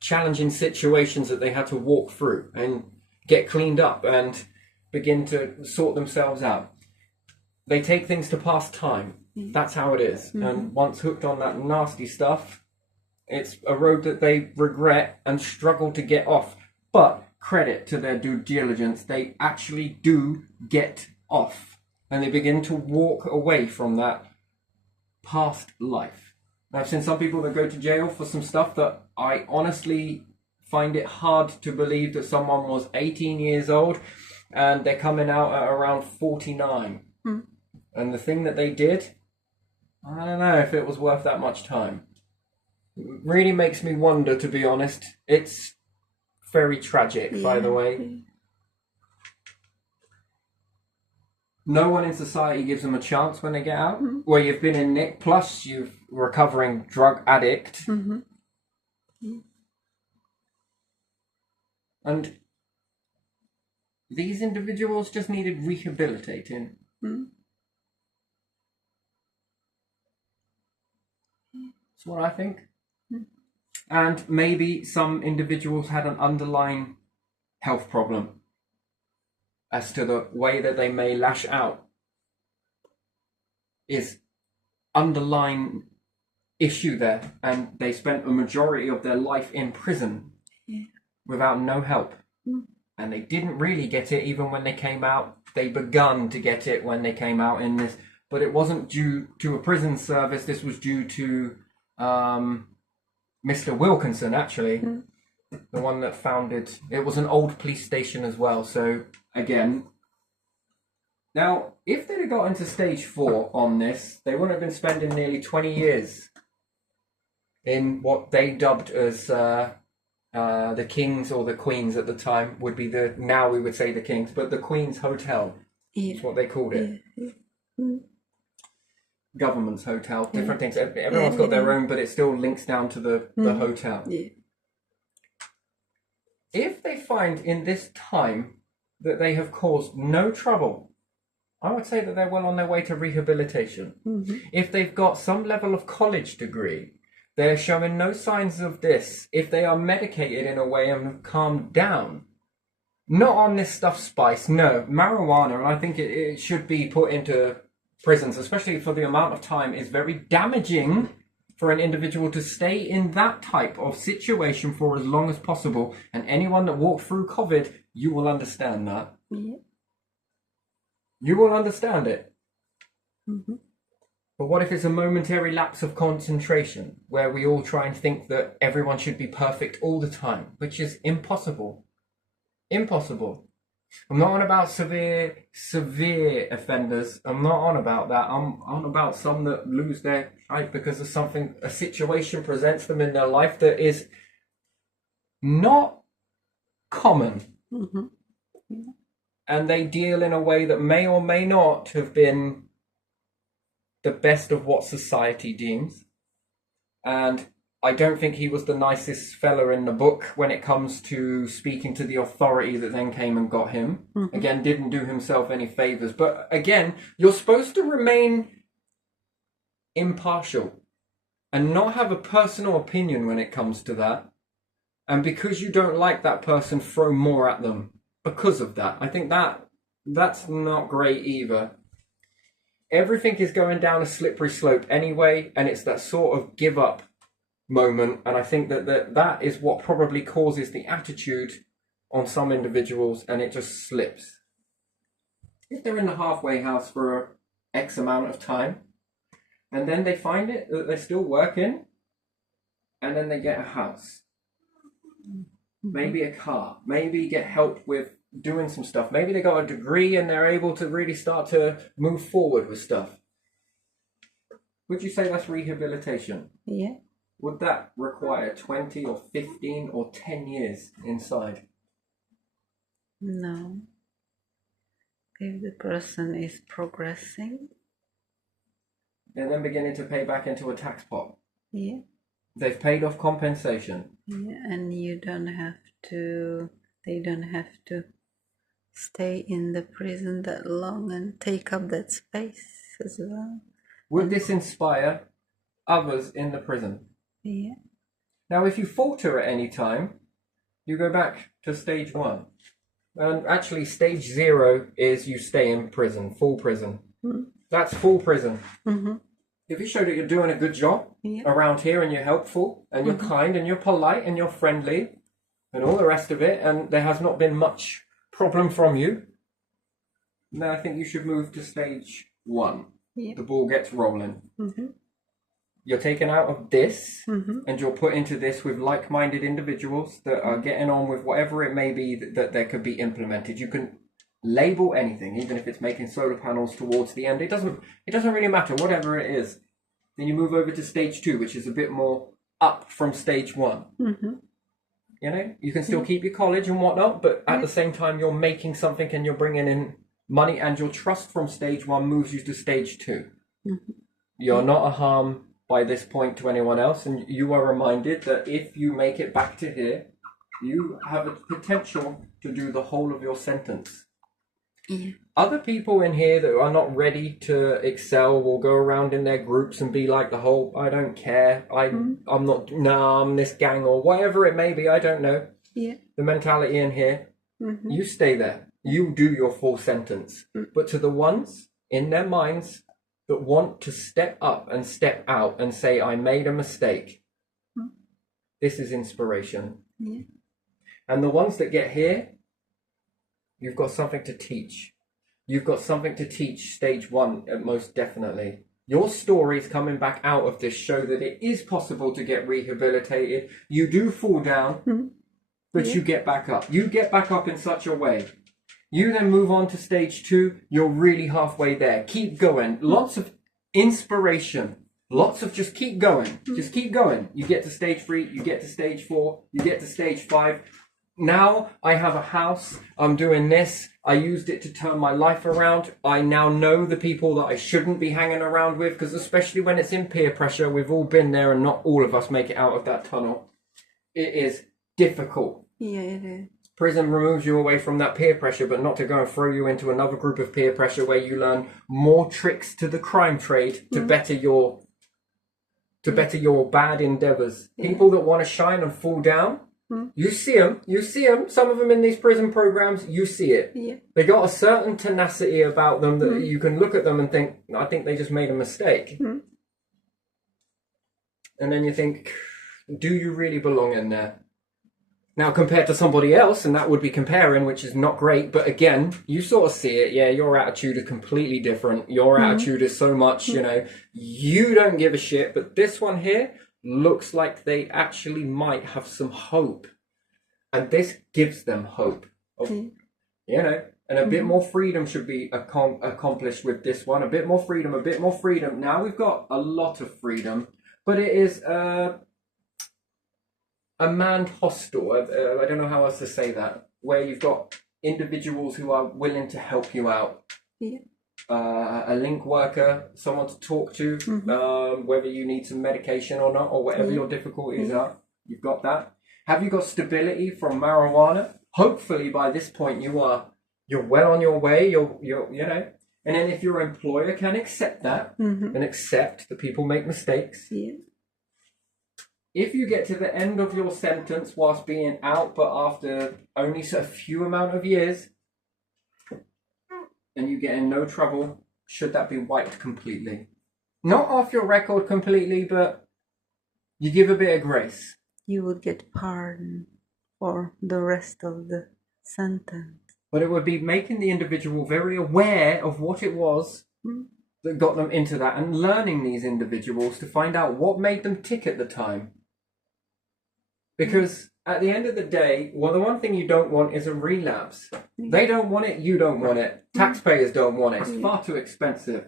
challenging situations that they had to walk through and get cleaned up and begin to sort themselves out. They take things to pass time. That's how it is. And once hooked on that nasty stuff, it's a road that they regret and struggle to get off. But credit to their due diligence, they actually do get off. And they begin to walk away from that past life. I've seen some people that go to jail for some stuff that I honestly find it hard to believe that someone was 18 years old and they're coming out at around 49. And the thing that they did, I don't know if it was worth that much time. It really makes me wonder, to be honest. It's very tragic, by the way. No one in society gives them a chance when they get out. Where you've been in Nick, plus you've recovering drug addict. And these individuals just needed rehabilitating. That's what I think. And maybe some individuals had an underlying health problem as to the way that they may lash out is underlying issue there, and they spent a majority of their life in prison without no help. And they didn't really get it even when they came out. They begun to get it when they came out in this, but it wasn't due to a prison service. This was due to Mr. Wilkinson, actually, the one that founded, it was an old police station as well. So again, now if they'd have got into stage 4 on this, they wouldn't have been spending nearly 20 years in what they dubbed as the Kings or the Queens at the time would be now we would say the Kings, but the Queen's Hotel is what they called it. Government's hotel, different things. Everyone's got their own, but it still links down to the hotel. If they find in this time that they have caused no trouble, I would say that they're well on their way to rehabilitation. If they've got some level of college degree, they're showing no signs of this. If they are medicated in a way and have calmed down, not on this stuff spice, no, marijuana, and I think it should be put into prisons, especially for the amount of time, is very damaging for an individual to stay in that type of situation for as long as possible. And anyone that walked through COVID, you will understand that. You will understand it. But what if it's a momentary lapse of concentration where we all try and think that everyone should be perfect all the time, which is impossible. Impossible. I'm not on about severe offenders. I'm not on about that. I'm on about some that lose their sight because of something, a situation presents them in their life that is not common. Mm-hmm. And they deal in a way that may or may not have been the best of what society deems. And I don't think he was the nicest fella in the book when it comes to speaking to the authority that then came and got him. Mm-hmm. Again, didn't do himself any favors. But again, you're supposed to remain impartial and not have a personal opinion when it comes to that. And because you don't like that person, throw more at them because of that. I think that's not great either. Everything is going down a slippery slope anyway, and it's that sort of give up moment, and I think that is what probably causes the attitude on some individuals, and it just slips. If they're in the halfway house for X amount of time, and then they find it that they're still working, and then they get a house, maybe a car, maybe get help with doing some stuff, maybe they got a degree and they're able to really start to move forward with stuff. Would you say that's rehabilitation? Yeah. Would that require 20 or 15 or 10 years inside? No. If the person is progressing. They're then beginning to pay back into a tax pot. Yeah. They've paid off compensation. Yeah, and they don't have to stay in the prison that long and take up that space as well. Would this inspire others in the prison? Yeah. Now, if you falter at any time, you go back to stage 1. And actually, stage 0 is you stay in prison, full prison. Mm-hmm. That's full prison. Mm-hmm. If you show that you're doing a good job around here and you're helpful and you're kind and you're polite and you're friendly and all the rest of it, and there has not been much problem from you, then I think you should move to stage 1. Yeah. The ball gets rolling. Mm-hmm. You're taken out of this Mm-hmm. and you're put into this with like-minded individuals that are getting on with whatever it may be that there could be implemented. You can label anything, even if it's making solar panels towards the end. It doesn't really matter, whatever it is. Then you move over to stage 2, which is a bit more up from stage 1. Mm-hmm. You know, you can still keep your college and whatnot, but at the same time you're making something and you're bringing in money, and your trust from stage 1 moves you to stage 2. Mm-hmm. You're not a harm by this point to anyone else, and you are reminded that if you make it back to here, you have a potential to do the whole of your sentence. Yeah. Other people in here that are not ready to excel will go around in their groups and be like the whole, I don't care, I'm this gang, or whatever it may be, I don't know. Yeah. The mentality in here, you stay there. You do your full sentence. But to the ones in their minds that want to step up and step out and say, I made a mistake, this is inspiration. Yeah. And the ones that get here, you've got something to teach. You've got something to teach stage 1, most definitely. Your stories coming back out of this show that it is possible to get rehabilitated. You do fall down, but you get back up. You get back up in such a way. You then move on to stage 2. You're really halfway there. Keep going. Lots of inspiration. Lots of just keep going. Just keep going. You get to stage 3. You get to stage 4. You get to stage 5. Now I have a house. I'm doing this. I used it to turn my life around. I now know the people that I shouldn't be hanging around with, because especially when it's in peer pressure, we've all been there and not all of us make it out of that tunnel. It is difficult. Yeah, it is. Prison removes you away from that peer pressure, but not to go and throw you into another group of peer pressure where you learn more tricks to the crime trade to better your bad endeavors. People that want to shine and fall down, you see them, some of them in these prison programs, you see it. Yeah. They got a certain tenacity about them that you can look at them and think, I think they just made a mistake. And then you think, do you really belong in there? Now, compared to somebody else, and that would be comparing, which is not great, but again, you sort of see it. Yeah, your attitude is completely different. Your attitude is so much, you don't give a shit. But this one here looks like they actually might have some hope. And this gives them hope. you know, and a bit more freedom should be accomplished with this one. A bit more freedom, a bit more freedom. Now we've got a lot of freedom, but it is a manned hostel. I don't know how else to say that, where you've got individuals who are willing to help you out. Yeah. A link worker, someone to talk to, whether you need some medication or not, or whatever your difficulties are. You've got that. Have you got stability from marijuana? Hopefully by this point you're well on your way. You're you know, and then if your employer can accept that and accept that people make mistakes. Yeah. If you get to the end of your sentence whilst being out, but after only a few amount of years, and you get in no trouble, should that be wiped completely? Not off your record completely, but you give a bit of grace. You would get pardoned for the rest of the sentence. But it would be making the individual very aware of what it was that got them into that, and learning these individuals to find out what made them tick at the time. Because at the end of the day, well, the one thing you don't want is a relapse. They don't want it, you don't want it. Taxpayers don't want it. It's far too expensive.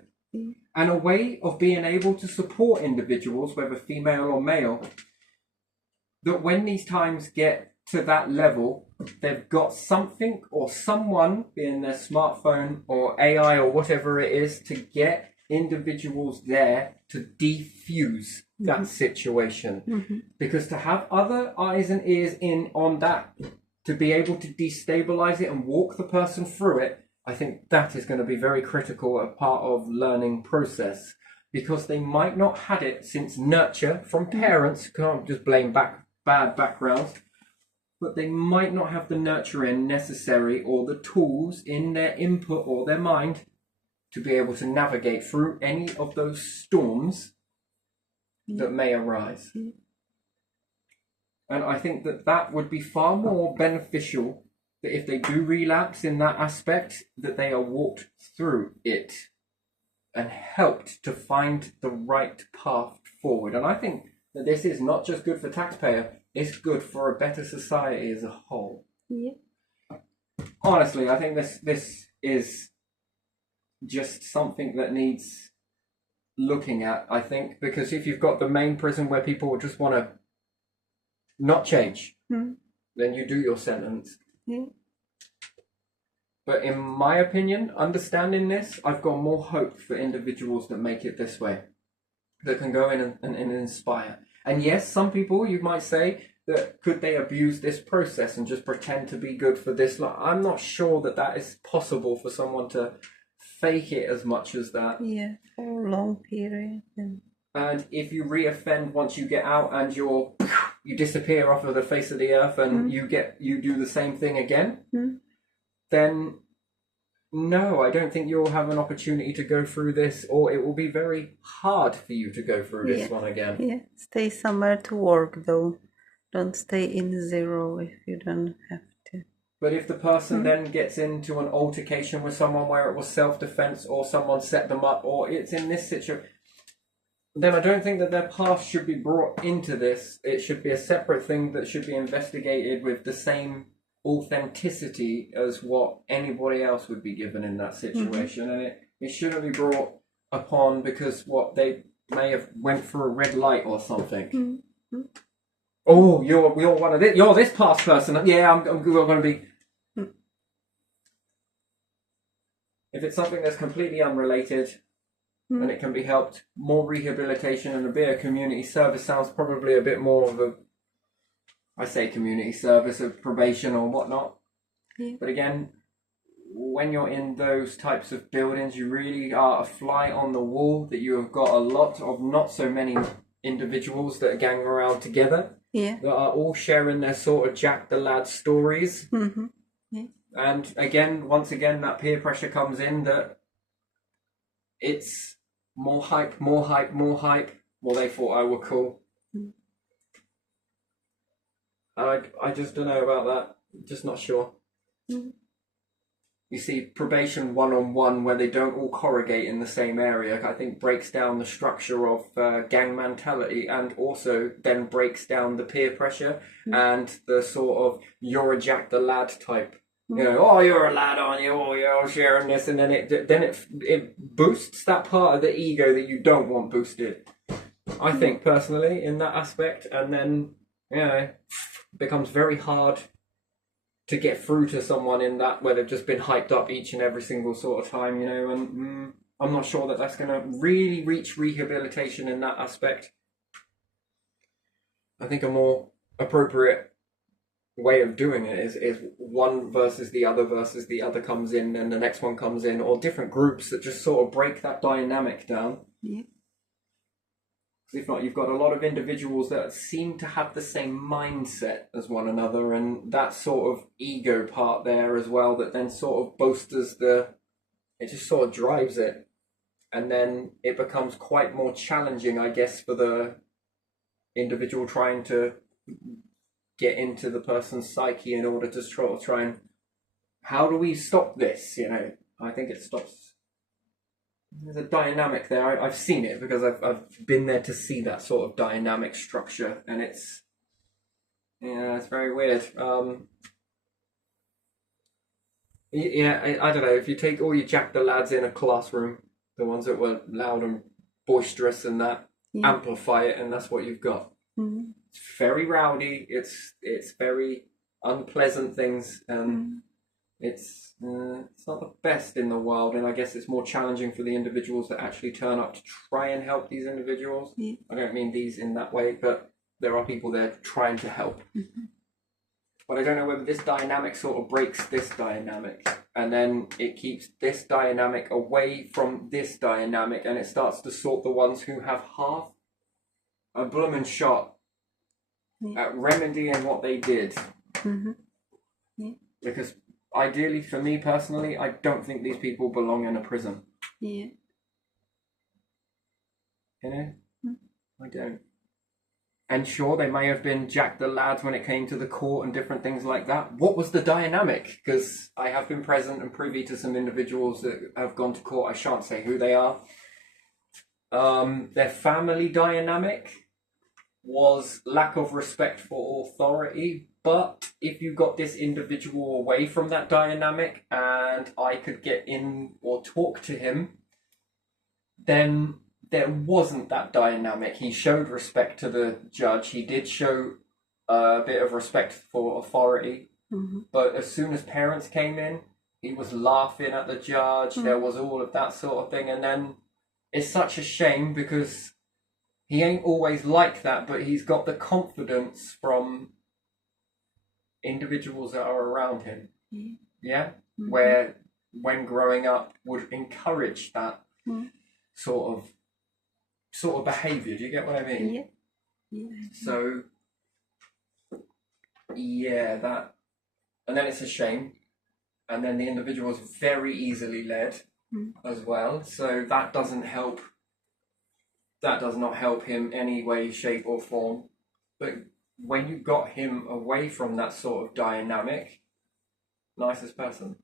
And a way of being able to support individuals, whether female or male, that when these times get to that level, they've got something or someone, being their smartphone or AI or whatever it is, to get individuals there to defuse that situation. Because to have other eyes and ears in on that, to be able to destabilize it and walk the person through it, I think that is going to be very critical, a part of learning process, because they might not had it since nurture from parents. Can't just blame bad backgrounds, but they might not have the nurturing necessary or the tools in their input or their mind to be able to navigate through any of those storms that may arise. And I think that would be far more beneficial, that if they do relapse in that aspect, that they are walked through it and helped to find the right path forward. And I think that this is not just good for taxpayer, it's good for a better society as a whole. Yeah. Honestly, I think this is just something that needs looking at, I think, because if you've got the main prison where people just want to not change, then you do your sentence. But in my opinion, understanding this, I've got more hope for individuals that make it this way, that can go in and inspire. And yes, some people, you might say, that could they abuse this process and just pretend to be good for this long? I'm not sure that is possible for someone to fake it as much as that. Yeah, for a long period. And if you reoffend once you get out and you disappear off of the face of the earth and you do the same thing again, then no, I don't think you'll have an opportunity to go through this, or it will be very hard for you to go through this one again. Yeah, stay somewhere to work though. Don't stay in zero if you don't have to. But if the person then gets into an altercation with someone where it was self-defense or someone set them up, or it's in this situation, then I don't think that their past should be brought into this. It should be a separate thing that should be investigated with the same authenticity as what anybody else would be given in that situation. And it shouldn't be brought upon because what they may have went through a red light or something. Oh, you're one of this. You're this past person. Yeah, I'm going to be. If it's something that's completely unrelated and it can be helped, more rehabilitation and a bit of community service sounds probably a bit more of a, I say community service of probation or whatnot. But again, when you're in those types of buildings, you really are a fly on the wall, that you have got a lot of not so many individuals that gang around together. That are all sharing their sort of Jack the Lad stories. And again, once again, that peer pressure comes in, that it's more hype. Well, they thought I were cool. I just don't know about that. Just not sure. You see, probation one-on-one, where they don't all congregate in the same area, I think breaks down the structure of gang mentality, and also then breaks down the peer pressure and the sort of you're a Jack the Lad type You know, oh, you're a lad, aren't you? Oh, you're all sharing this, and then it boosts that part of the ego that you don't want boosted. I think personally in that aspect, and then it becomes very hard to get through to someone in that where they've just been hyped up each and every single sort of time, and I'm not sure that that's going to really reach rehabilitation in that aspect. I think a more appropriate way of doing it is one versus the other comes in and the next one comes in, or different groups that just sort of break that dynamic down. Yeah. If not, you've got a lot of individuals that seem to have the same mindset as one another, and that sort of ego part there as well that then sort of bolsters it just sort of drives it, and then it becomes quite more challenging, I guess, for the individual trying to get into the person's psyche in order to try and how do we stop this? I think it stops. There's a dynamic there. I've seen it because I've been there to see that sort of dynamic structure, and it's very weird. I don't know, if you take all your Jack the lads in a classroom, the ones that were loud and boisterous and that, amplify it, and that's what you've got. Mm-hmm. It's very rowdy. It's very unpleasant things, and it's not the best in the world. And I guess it's more challenging for the individuals that actually turn up to try and help these individuals. Yeah. I don't mean these in that way, but there are people there trying to help. Mm-hmm. But I don't know whether this dynamic sort of breaks this dynamic, and then it keeps this dynamic away from this dynamic, and it starts to sort the ones who have half a bloomin' shot at remedying what they did. Mm-hmm. Yeah. Because ideally, for me personally, I don't think these people belong in a prison. Yeah. I don't. And sure, they may have been Jack the lads when it came to the court and different things like that. What was the dynamic? Because I have been present and privy to some individuals that have gone to court. I shan't say who they are. Their family dynamic was lack of respect for authority. But if you got this individual away from that dynamic and I could get in or talk to him, then there wasn't that dynamic. He showed respect to the judge. He did show a bit of respect for authority. Mm-hmm. But as soon as parents came in, he was laughing at the judge. There was all of that sort of thing. And then it's such a shame because he ain't always like that, but he's got the confidence from individuals that are around him. Yeah? Mm-hmm. Where, when growing up, would encourage that sort of behaviour. Do you get what I mean? Yeah. Yeah. So, that, and then it's a shame, and then the individual is very easily led as well. So that doesn't help. That does not help him any way, shape, or form. But when you got him away from that sort of dynamic, nicest person.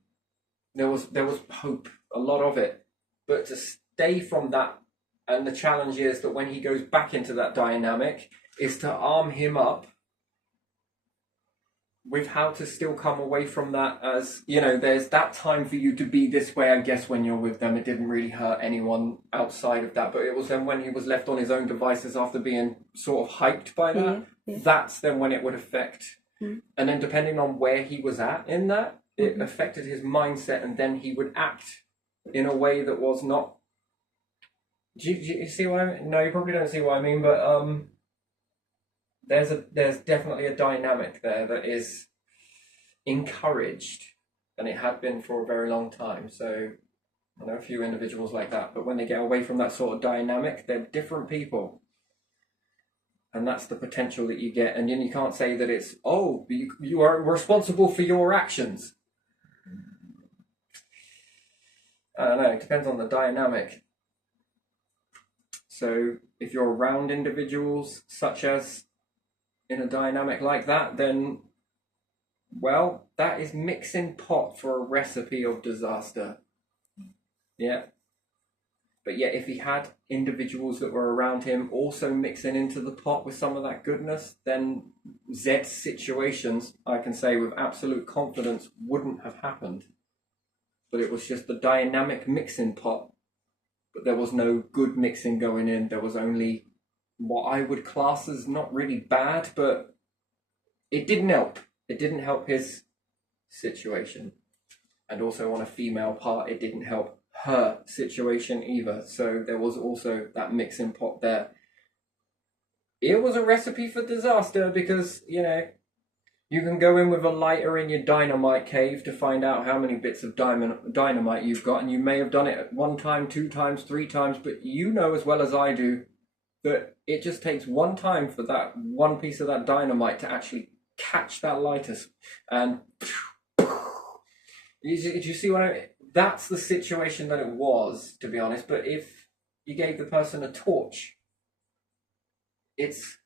There was hope, a lot of it, but to stay from that. And the challenge is that when he goes back into that dynamic, is to arm him up with how to still come away from that as, there's that time for you to be this way. I guess when you're with them, it didn't really hurt anyone outside of that. But it was then when he was left on his own devices after being sort of hyped by that, that's then when it would affect. And then depending on where he was at in that, it affected his mindset, and then he would act in a way that was not. Do you see what I mean? No, you probably don't see what I mean, but there's definitely a dynamic there that is encouraged, and it had been for a very long time. So I know a few individuals like that, but when they get away from that sort of dynamic, they're different people. And that's the potential that you get. And then you can't say that it's, you are responsible for your actions. I don't know, it depends on the dynamic. So if you're around individuals such as in a dynamic like that, then, well, that is mixing pot for a recipe of disaster. Yeah. But yet if he had individuals that were around him also mixing into the pot with some of that goodness, then Z situations, I can say with absolute confidence, wouldn't have happened. But it was just the dynamic mixing pot. But there was no good mixing going in. There was only what I would class as not really bad, but it didn't help. It didn't help his situation. And also on a female part, it didn't help her situation either. So there was also that mixing pot there. It was a recipe for disaster because, you know, you can go in with a lighter in your dynamite cave to find out how many bits of dynamite you've got, and you may have done it 1 time, 2 times, 3 times, but you know as well as I do that it just takes 1 time for that 1 piece of that dynamite to actually catch that lighter. And you see what I mean? That's the situation that it was, to be honest. But if you gave the person a torch, it's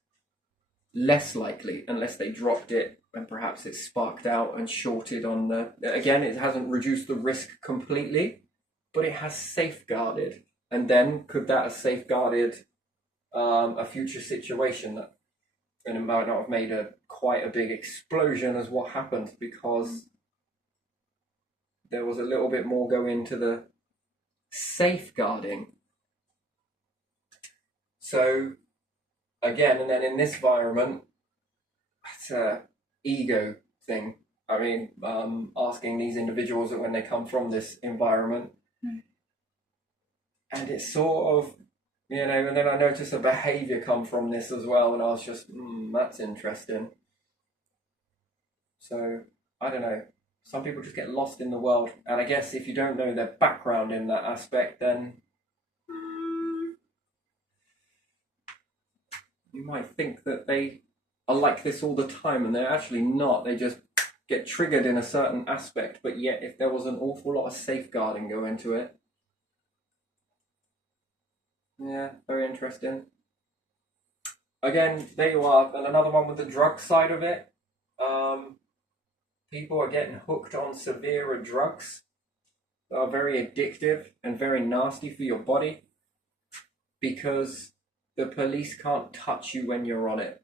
less likely, unless they dropped it and perhaps it sparked out and shorted on the... Again, it hasn't reduced the risk completely, but it has safeguarded. And then could that have safeguarded a future situation that, and it might not have made quite a big explosion as what happened, because there was a little bit more go into the safeguarding. So again, and then in this environment, it's a ego thing. I mean, asking these individuals that when they come from this environment, and it's sort of, you know, and then I noticed a behaviour come from this as well, and I was just, that's interesting. So, I don't know. Some people just get lost in the world, and I guess if you don't know their background in that aspect, then you might think that they are like this all the time, and they're actually not. They just get triggered in a certain aspect, but yet if there was an awful lot of safeguarding go into it. Yeah, very interesting. Again, there you are, and another one with the drug side of it. People are getting hooked on severe drugs that are very addictive and very nasty for your body because the police can't touch you when you're on it.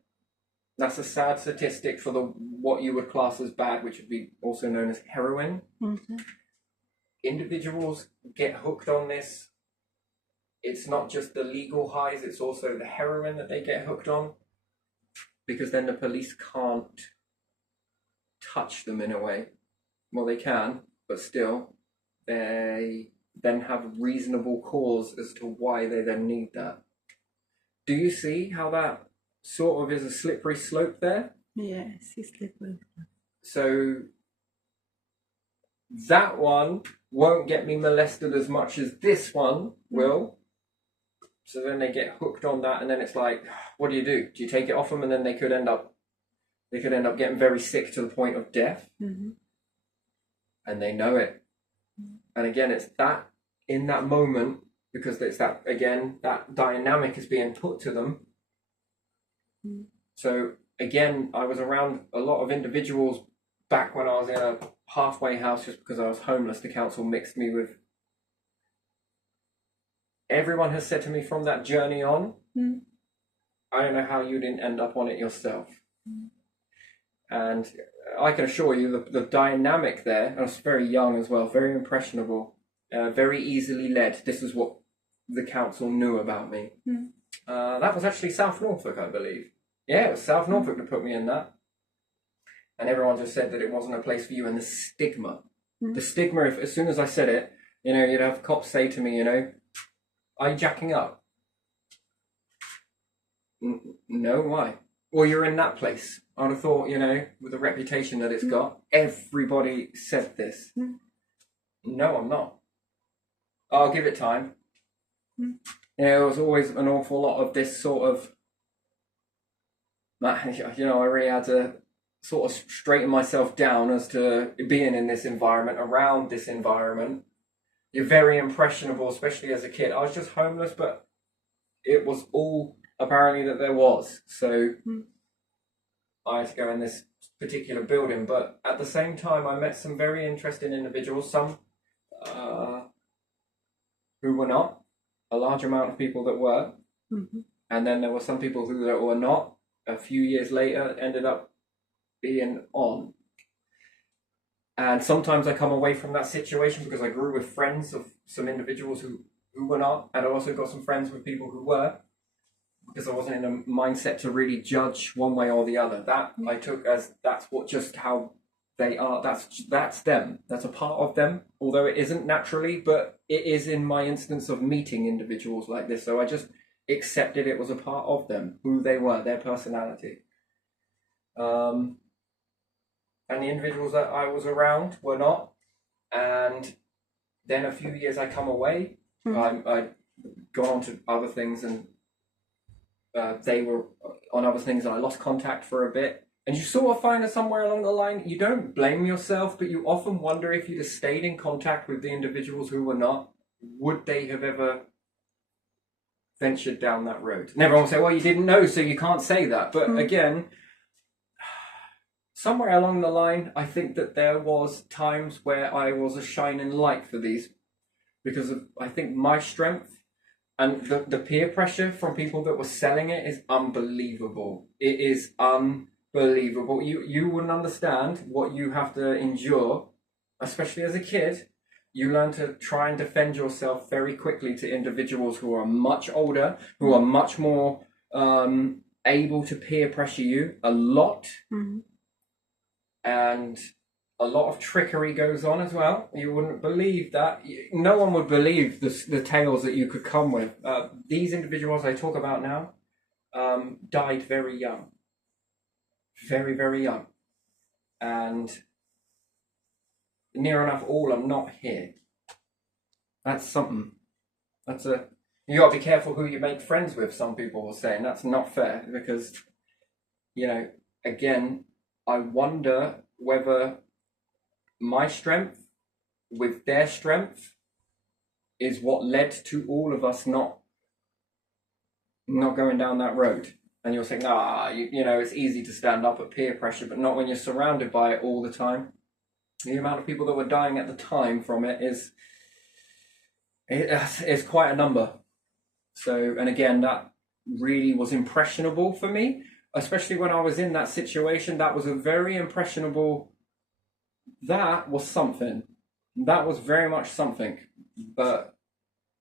That's a sad statistic for what you would class as bad, which would be also known as heroin. Mm-hmm. Individuals get hooked on this. It's not just the legal highs, it's also the heroin that they get hooked on, because then the police can't touch them in a way. Well, they can, but still, they then have reasonable cause as to why they then need that. Do you see how that sort of is a slippery slope there? Yes, it's slippery. So that one won't get me molested as much as this one will. So then they get hooked on that, and then it's like, what do? Do you take it off them, and then they could end up getting very sick to the point of death, and they know it. And again, it's that in that moment, because it's that, again, that dynamic is being put to them. So again, I was around a lot of individuals back when I was in a halfway house, just because I was homeless. The council mixed me with. Everyone has said to me from that journey on, I don't know how you didn't end up on it yourself. And I can assure you the dynamic there, I was very young as well, very impressionable, very easily led. This is what the council knew about me. That was actually South Norfolk, I believe. Yeah, it was South Norfolk that put me in that. And everyone just said that it wasn't a place for you, and the stigma. The stigma, as soon as I said it, you know, you'd have cops say to me, you know, are you jacking up? No, why? Well, you're in that place. I'd have thought, you know, with the reputation that it's got, everybody said this. No, I'm not. I'll give it time. You know, there was always an awful lot of this sort of, you know, I really had to sort of straighten myself down as to being in this environment, around this environment. You're very impressionable, especially as a kid. I was just homeless, but it was all apparently that there was. So I had to go in this particular building. But at the same time, I met some very interesting individuals, some who were not, a large amount of people that were. And then there were some people that were not, a few years later ended up being on. And sometimes I come away from that situation because I grew with friends of some individuals who were not, and I also got some friends with people who were, because I wasn't in a mindset to really judge one way or the other. That I took as that's what just how they are. That's them. That's a part of them, although it isn't naturally, but it is in my instance of meeting individuals like this. So I just accepted it was a part of them, who they were, their personality. And the individuals that I was around were not. And then a few years I come away. I got on to other things, and they were on other things, and I lost contact for a bit. And you sort of find that somewhere along the line, you don't blame yourself, but you often wonder if you'd have stayed in contact with the individuals who were not, would they have ever ventured down that road? And everyone will say, well, you didn't know, so you can't say that. But again, somewhere along the line, I think that there was times where I was a shining light for these, because of, I think, my strength, and the peer pressure from people that were selling it is unbelievable. It is unbelievable. You wouldn't understand what you have to endure, especially as a kid. You learn to try and defend yourself very quickly to individuals who are much older, who are much more able to peer pressure you a lot. And a lot of trickery goes on as well. You wouldn't believe that. No one would believe the tales that you could come with. These individuals I talk about now died very young. Very, very young. And near enough all are not here. That's something. You got to be careful who you make friends with, some people will say, and that's not fair, because, again, I wonder whether my strength with their strength is what led to all of us not going down that road. And you're saying, it's easy to stand up at peer pressure, but not when you're surrounded by it all the time. The amount of people that were dying at the time from it is quite a number. So, and again, that really was impressionable for me, especially when I was in that situation. That was a very impressionable, that was something. That was very much something. But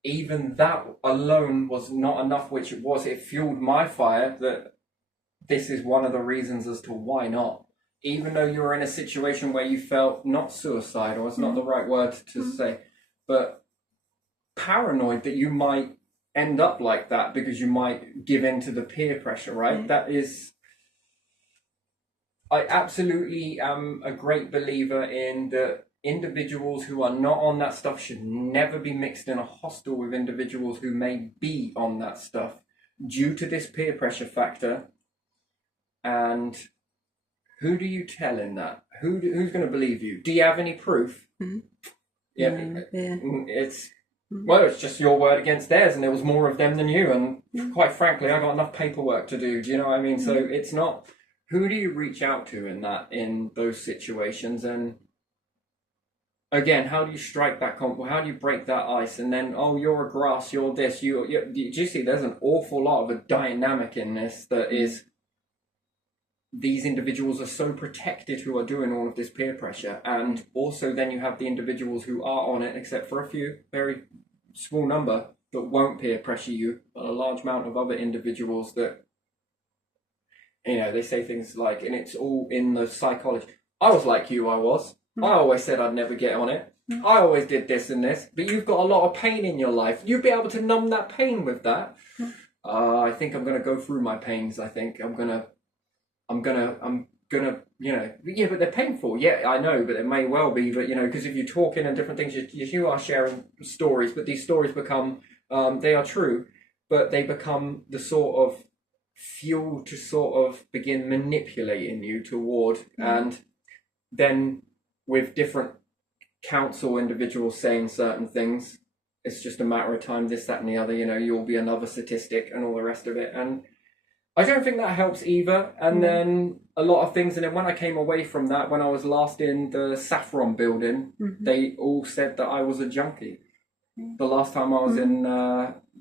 even that alone was not enough, which it fueled my fire that this is one of the reasons as to why not. Even though you were in a situation where you felt not suicidal, it's not the right word to say, but paranoid that you might end up like that because you might give in to the peer pressure, right? That is, I absolutely am a great believer in the individuals who are not on that stuff should never be mixed in a hostel with individuals who may be on that stuff due to this peer pressure factor. And who do you tell in that? Who's going to believe you? Do you have any proof? It's it's just your word against theirs, and there was more of them than you, and quite frankly I got enough paperwork to do. Do you know what I mean? So it's not, who do you reach out to in those situations? And again, how do you strike that how do you break that ice? And then, you're a grass, you're this, do you see there's an awful lot of a dynamic in this that is, these individuals are so protected who are doing all of this peer pressure, and also then you have the individuals who are on it, except for a few, very small number, that won't peer pressure you, but a large amount of other individuals that, they say things like, and it's all in the psychology. I was like you, I always said I'd never get on it. I always did this and this, but you've got a lot of pain in your life. You'd be able to numb that pain with that. I think I'm going to go through my pains. I think I'm gonna, but they're painful. Yeah, I know, but it may well be, but because if you're talking and different things, you are sharing stories, but these stories become, they are true, but they become the sort of fuel to sort of begin manipulating you toward, and then with different council individuals saying certain things, it's just a matter of time, this, that, and the other, you'll be another statistic and all the rest of it. And I don't think that helps either. And then a lot of things. And then when I came away from that, when I was last in the Saffron building, they all said that I was a junkie. The last time I was in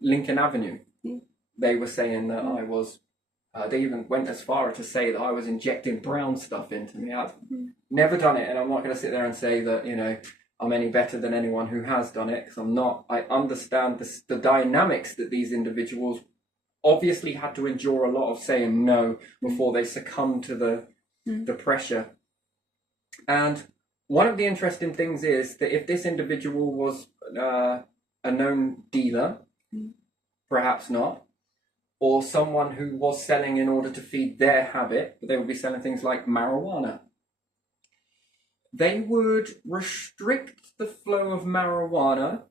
Lincoln Avenue, they were saying that I was They even went as far as to say that I was injecting brown stuff into me. I've never done it, and I'm not going to sit there and say that, you know, I'm any better than anyone who has done it, because I'm not. I understand the dynamics that these individuals obviously had to endure a lot of saying no before they succumbed to the pressure. And one of the interesting things is that if this individual was a known dealer, perhaps not, or someone who was selling in order to feed their habit, but they would be selling things like marijuana, they would restrict the flow of marijuana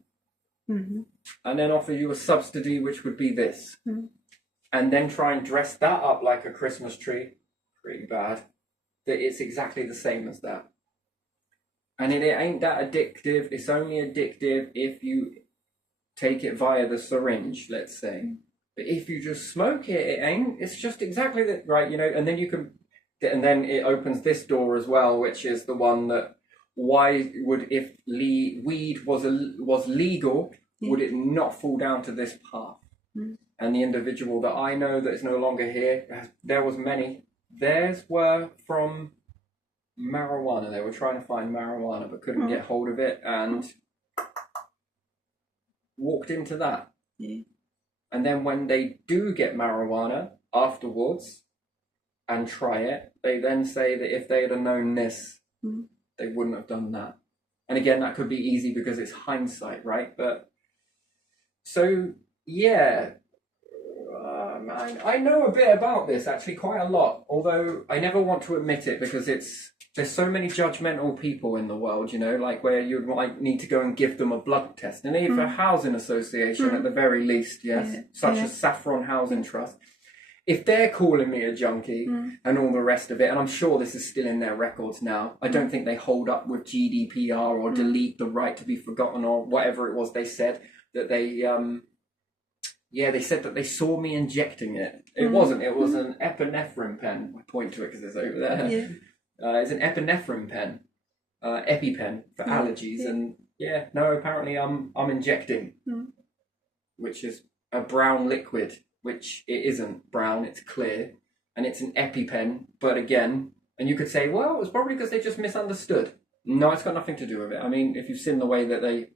and then offer you a subsidy, which would be this. And then try and dress that up like a Christmas tree. Pretty bad. That it's exactly the same as that. And it ain't that addictive. It's only addictive if you take it via the syringe, let's say. But if you just smoke it, it ain't. It's just exactly that, right? You know, and then you can, and then it opens this door as well, which is the one that, why would, if weed was legal, would it not fall down to this path? And the individual that I know that is no longer here, there was many. Theirs were from marijuana. They were trying to find marijuana but couldn't get hold of it, and walked into that. And then when they do get marijuana afterwards and try it, they then say that if they had known this, they wouldn't have done that. And again, that could be easy because it's hindsight, right? But so, yeah, I know a bit about this, actually, quite a lot, although I never want to admit it because there's so many judgmental people in the world, you know, like where you might need to go and give them a blood test. And even a housing association at the very least, yes, such as Saffron Housing Trust. If they're calling me a junkie and all the rest of it, and I'm sure this is still in their records now, I don't think they hold up with GDPR or delete the right to be forgotten or whatever it was they said, that they... they said that they saw me injecting it. It wasn't. It was an epinephrine pen. I point to it because it's over there. It's an epinephrine pen, EpiPen for allergies. And apparently I'm injecting, which is a brown liquid, which it isn't brown. It's clear, and it's an EpiPen. But again, and you could say, well, it's probably because they just misunderstood. No, it's got nothing to do with it. I mean, if you've seen the way that they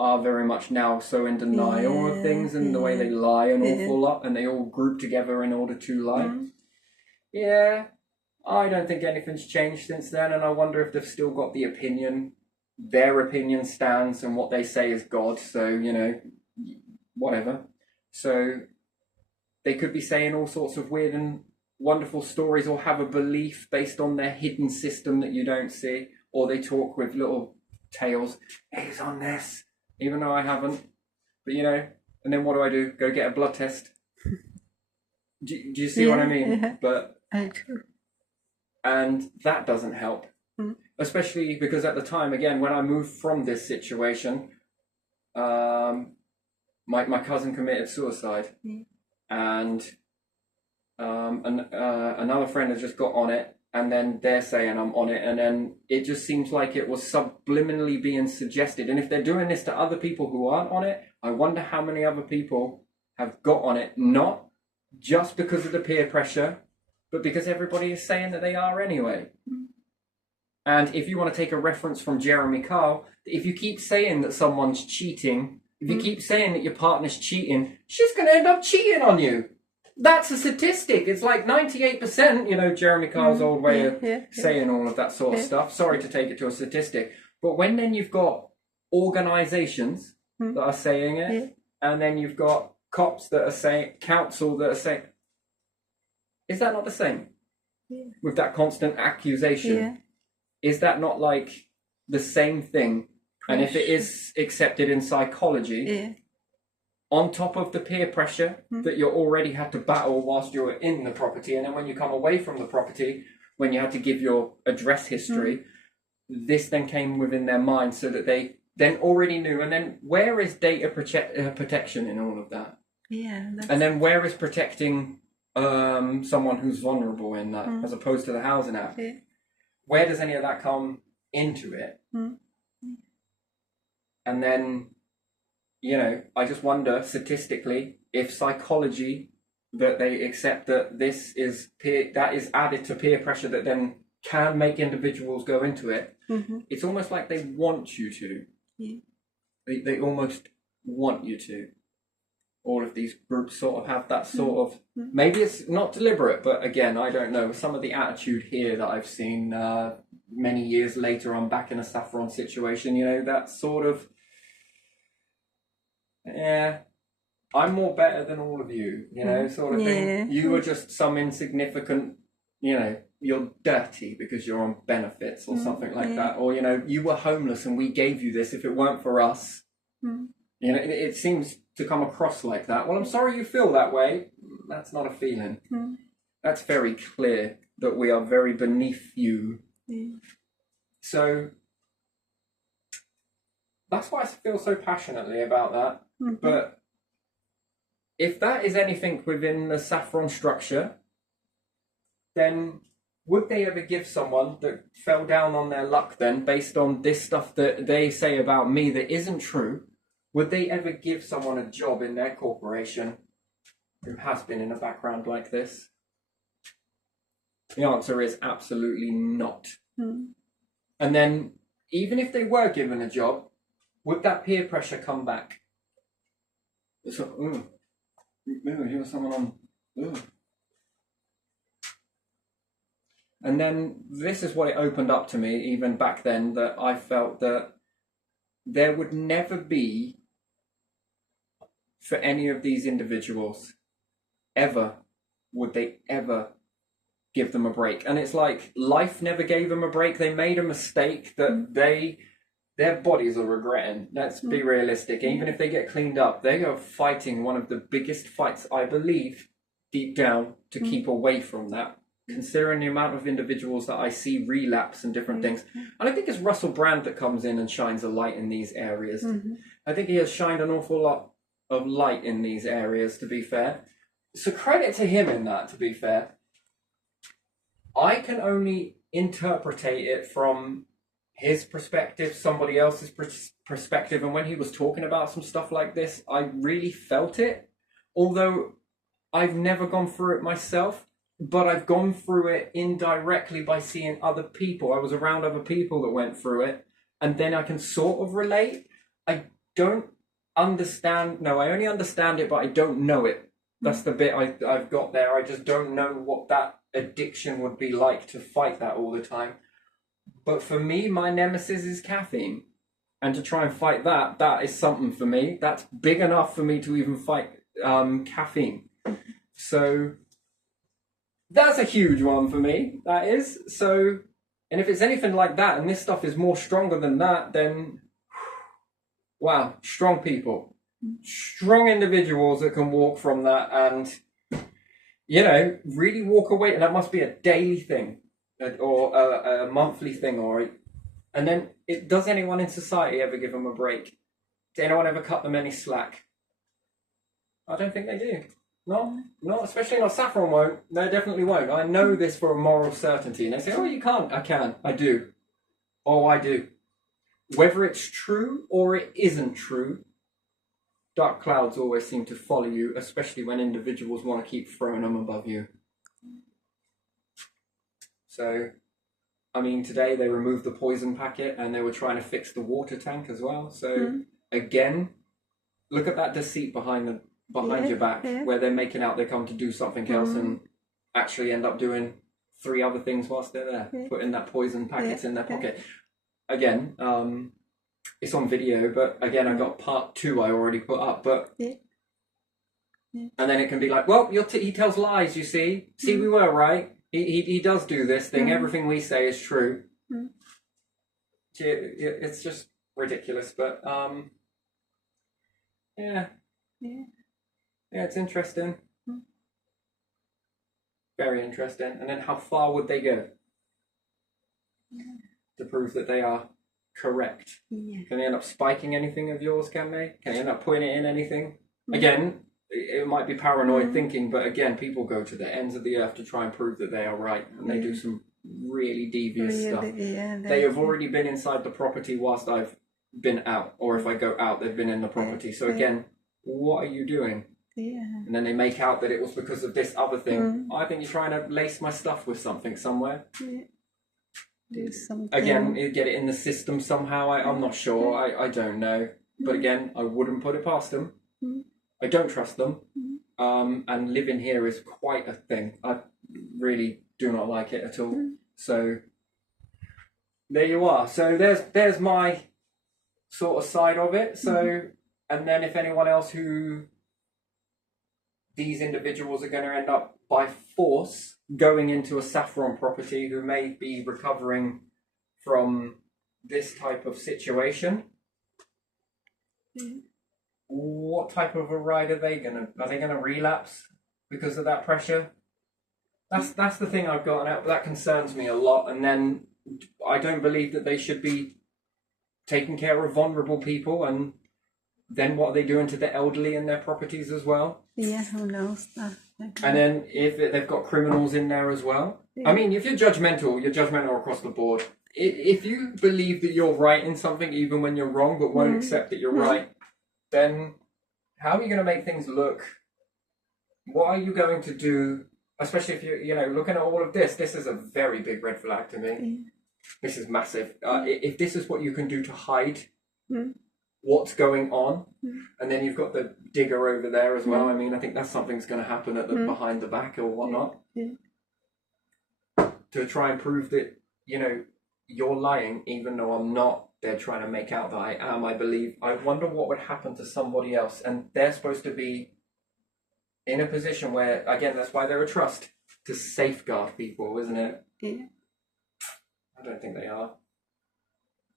are very much now so in denial of things and the way they lie an awful lot, and they all group together in order to lie. I don't think anything's changed since then, and I wonder if they've still got the opinion. Their opinion stands, and what they say is God, so, you know, whatever. So they could be saying all sorts of weird and wonderful stories, or have a belief based on their hidden system that you don't see, or they talk with little tales. He's on this, even though I haven't. But, you know, and then what do? Go get a blood test. Do you see what I mean? But I do. And that doesn't help. Especially because at the time, again, when I moved from this situation, my cousin committed suicide. And another friend has just got on it, and then they're saying I'm on it, and then it just seems like it was subliminally being suggested. And if they're doing this to other people who aren't on it, I wonder how many other people have got on it, not just because of the peer pressure, but because everybody is saying that they are anyway. And if you want to take a reference from Jeremy Kyle, if you keep saying that someone's cheating, if you keep saying that your partner's cheating, she's going to end up cheating on you. That's a statistic. It's like 98%, you know, Jeremy Kyle's old way of saying all of that sort of stuff. Sorry to take it to a statistic. But when then you've got organisations that are saying it, and then you've got cops that are saying, council that are saying, is that not the same? With that constant accusation? Is that not like the same thing? And if it is accepted in psychology, on top of the peer pressure that you already had to battle whilst you were in the property, and then when you come away from the property, when you had to give your address history, this then came within their mind, so that they then already knew. And then where is data protection in all of that? And then where is protecting someone who's vulnerable in that, as opposed to the Housing Act? Where does any of that come into it? And then, you know, I just wonder statistically if psychology that they accept that this is that is added to peer pressure that then can make individuals go into it. It's almost like they want you to. Yeah. They almost want you to. All of these groups sort of have that sort of, maybe it's not deliberate, but again, I don't know. Some of the attitude here that I've seen many years later, I'm back in a saffron situation, you know, that sort of, yeah, I'm more better than all of you, you know, sort of thing. You are just some insignificant, you know, you're dirty because you're on benefits or something like that. Or, you know, you were homeless and we gave you this. If it weren't for us, you know, it seems to come across like that. Well, I'm sorry you feel that way. That's not a feeling. That's very clear that we are very beneath you. So that's why I feel so passionately about that. But if that is anything within the saffron structure, then would they ever give someone that fell down on their luck then, based on this stuff that they say about me that isn't true, would they ever give someone a job in their corporation who has been in a background like this? The answer is absolutely not. And then, even if they were given a job, would that peer pressure come back? It's like, you're someone on, And then this is what it opened up to me, even back then, that I felt that there would never be, for any of these individuals, ever, would they ever give them a break. And it's like life never gave them a break. They made a mistake that their bodies are regretting. Let's be realistic. Even if they get cleaned up, they are fighting one of the biggest fights, I believe, deep down, to keep away from that. Considering the amount of individuals that I see relapse and different things. And I think it's Russell Brand that comes in and shines a light in these areas. I think he has shined an awful lot of light in these areas, to be fair. So credit to him in that, to be fair. I can only interpretate it from his perspective, somebody else's perspective. And when he was talking about some stuff like this, I really felt it. Although I've never gone through it myself. But I've gone through it indirectly by seeing other people. I was around other people that went through it. And then I can sort of relate. I don't understand. No, I only understand it, but I don't know it. That's the bit I've got there. I just don't know what that addiction would be like to fight that all the time. But for me, my nemesis is caffeine. And to try and fight that, that is something for me. That's big enough for me to even fight caffeine. So that's a huge one for me, that is. So, and if it's anything like that, and this stuff is more stronger than that, then, wow, strong people. Strong individuals that can walk from that and, you know, really walk away. And that must be a daily thing, or a monthly thing, and then, does anyone in society ever give them a break? Does anyone ever cut them any slack? I don't think they do. No, especially not Saffron won't. They definitely won't. I know this for a moral certainty. And they say, oh, you can't. I can. I do. Oh, I do. Whether it's true or it isn't true, dark clouds always seem to follow you, especially when individuals want to keep throwing them above you. So, I mean, today they removed the poison packet and they were trying to fix the water tank as well. So, again, look at that deceit behind your back, where they're making out they come to do something else and actually end up doing 3 other things whilst they're there, putting that poison packets in their pocket. Again, it's on video, but again, I got part 2 I already put up, but and then it can be like, well, he tells lies, you see. See, we were right. He does do this thing. Everything we say is true. It's just ridiculous, but yeah, it's interesting. Very interesting. And then how far would they go to prove that they are correct? Can they end up spiking anything of yours, can they? Can they end up putting it in anything? Again, it might be paranoid thinking, but again, people go to the ends of the earth to try and prove that they are right. And they do some really devious stuff. They have already been inside the property whilst I've been out. Or if I go out, they've been in the property. So again, what are you doing? Yeah. And then they make out that it was because of this other thing. I think you're trying to lace my stuff with something somewhere. Yeah. Do something. Again, get it in the system somehow. I'm not sure. I don't know. But again, I wouldn't put it past them. I don't trust them. And living here is quite a thing. I really do not like it at all. So there you are. So there's my sort of side of it. So and then if anyone else who these individuals are going to end up by force going into a saffron property who may be recovering from this type of situation, what type of a ride are they gonna relapse because of that pressure? That's the thing I've got, and that concerns me a lot. And then I don't believe that they should be taking care of vulnerable people. And then what are they doing to the elderly in their properties as well? Yeah, who knows that? And then if they've got criminals in there as well. I mean, if you're judgmental across the board. If you believe that you're right in something even when you're wrong, but won't accept that you're right, then how are you going to make things look? What are you going to do? Especially if you're looking at all of this. This is a very big red flag to me. This is massive. If this is what you can do to hide what's going on, and then you've got the digger over there as well. I mean, I think that's something's going to happen at the behind the back or whatnot to try and prove that you're lying, even though I'm not. They're trying to make out that I am. I believe. I wonder what would happen to somebody else, and they're supposed to be in a position where, again, that's why they're a trust, to safeguard people, isn't it? Yeah. I don't think they are.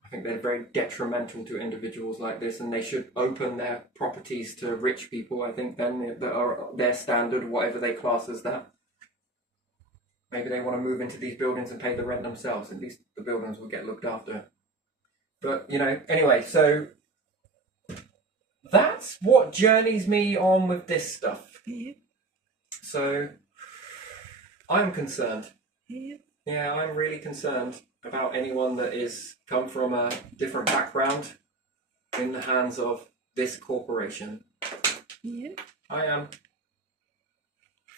I think they're very detrimental to individuals like this, and they should open their properties to rich people, I think, then, that are their standard, whatever they class as that. Maybe they want to move into these buildings and pay the rent themselves. At least the buildings will get looked after. But, anyway, so that's what journeys me on with this stuff. Yeah. So I'm concerned. Yeah. Yeah, I'm really concerned about anyone that is come from a different background in the hands of this corporation. Yeah. I am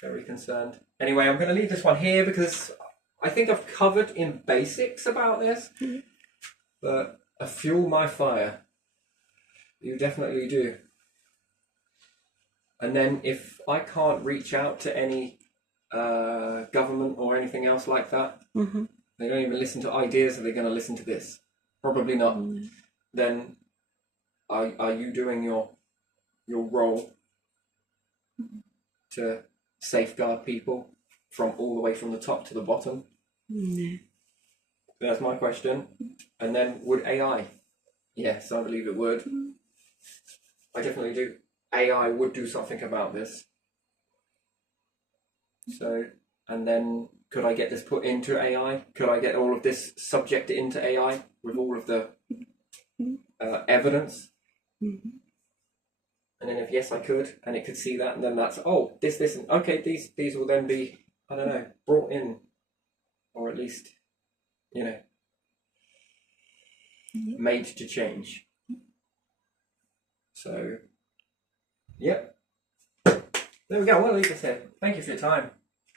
very concerned. Anyway, I'm going to leave this one here because I think I've covered in basics about this. But fuel my fire. You definitely do. And then if I can't reach out to any government or anything else like that, they don't even listen to ideas, are they going to listen to this? Probably not. Then are you doing your role to safeguard people from all the way from the top to the bottom? No. That's my question. And then would AI? Yes, I believe it would. I definitely do. AI would do something about this. So, and then could I get this put into AI? Could I get all of this subjected into AI with all of the evidence? And then if yes, I could, and it could see that, and then that's, this, and okay, these will then be, I don't know, brought in, or at least, made to change. So, yep. There we go. We'll leave this here. Thank you for your time.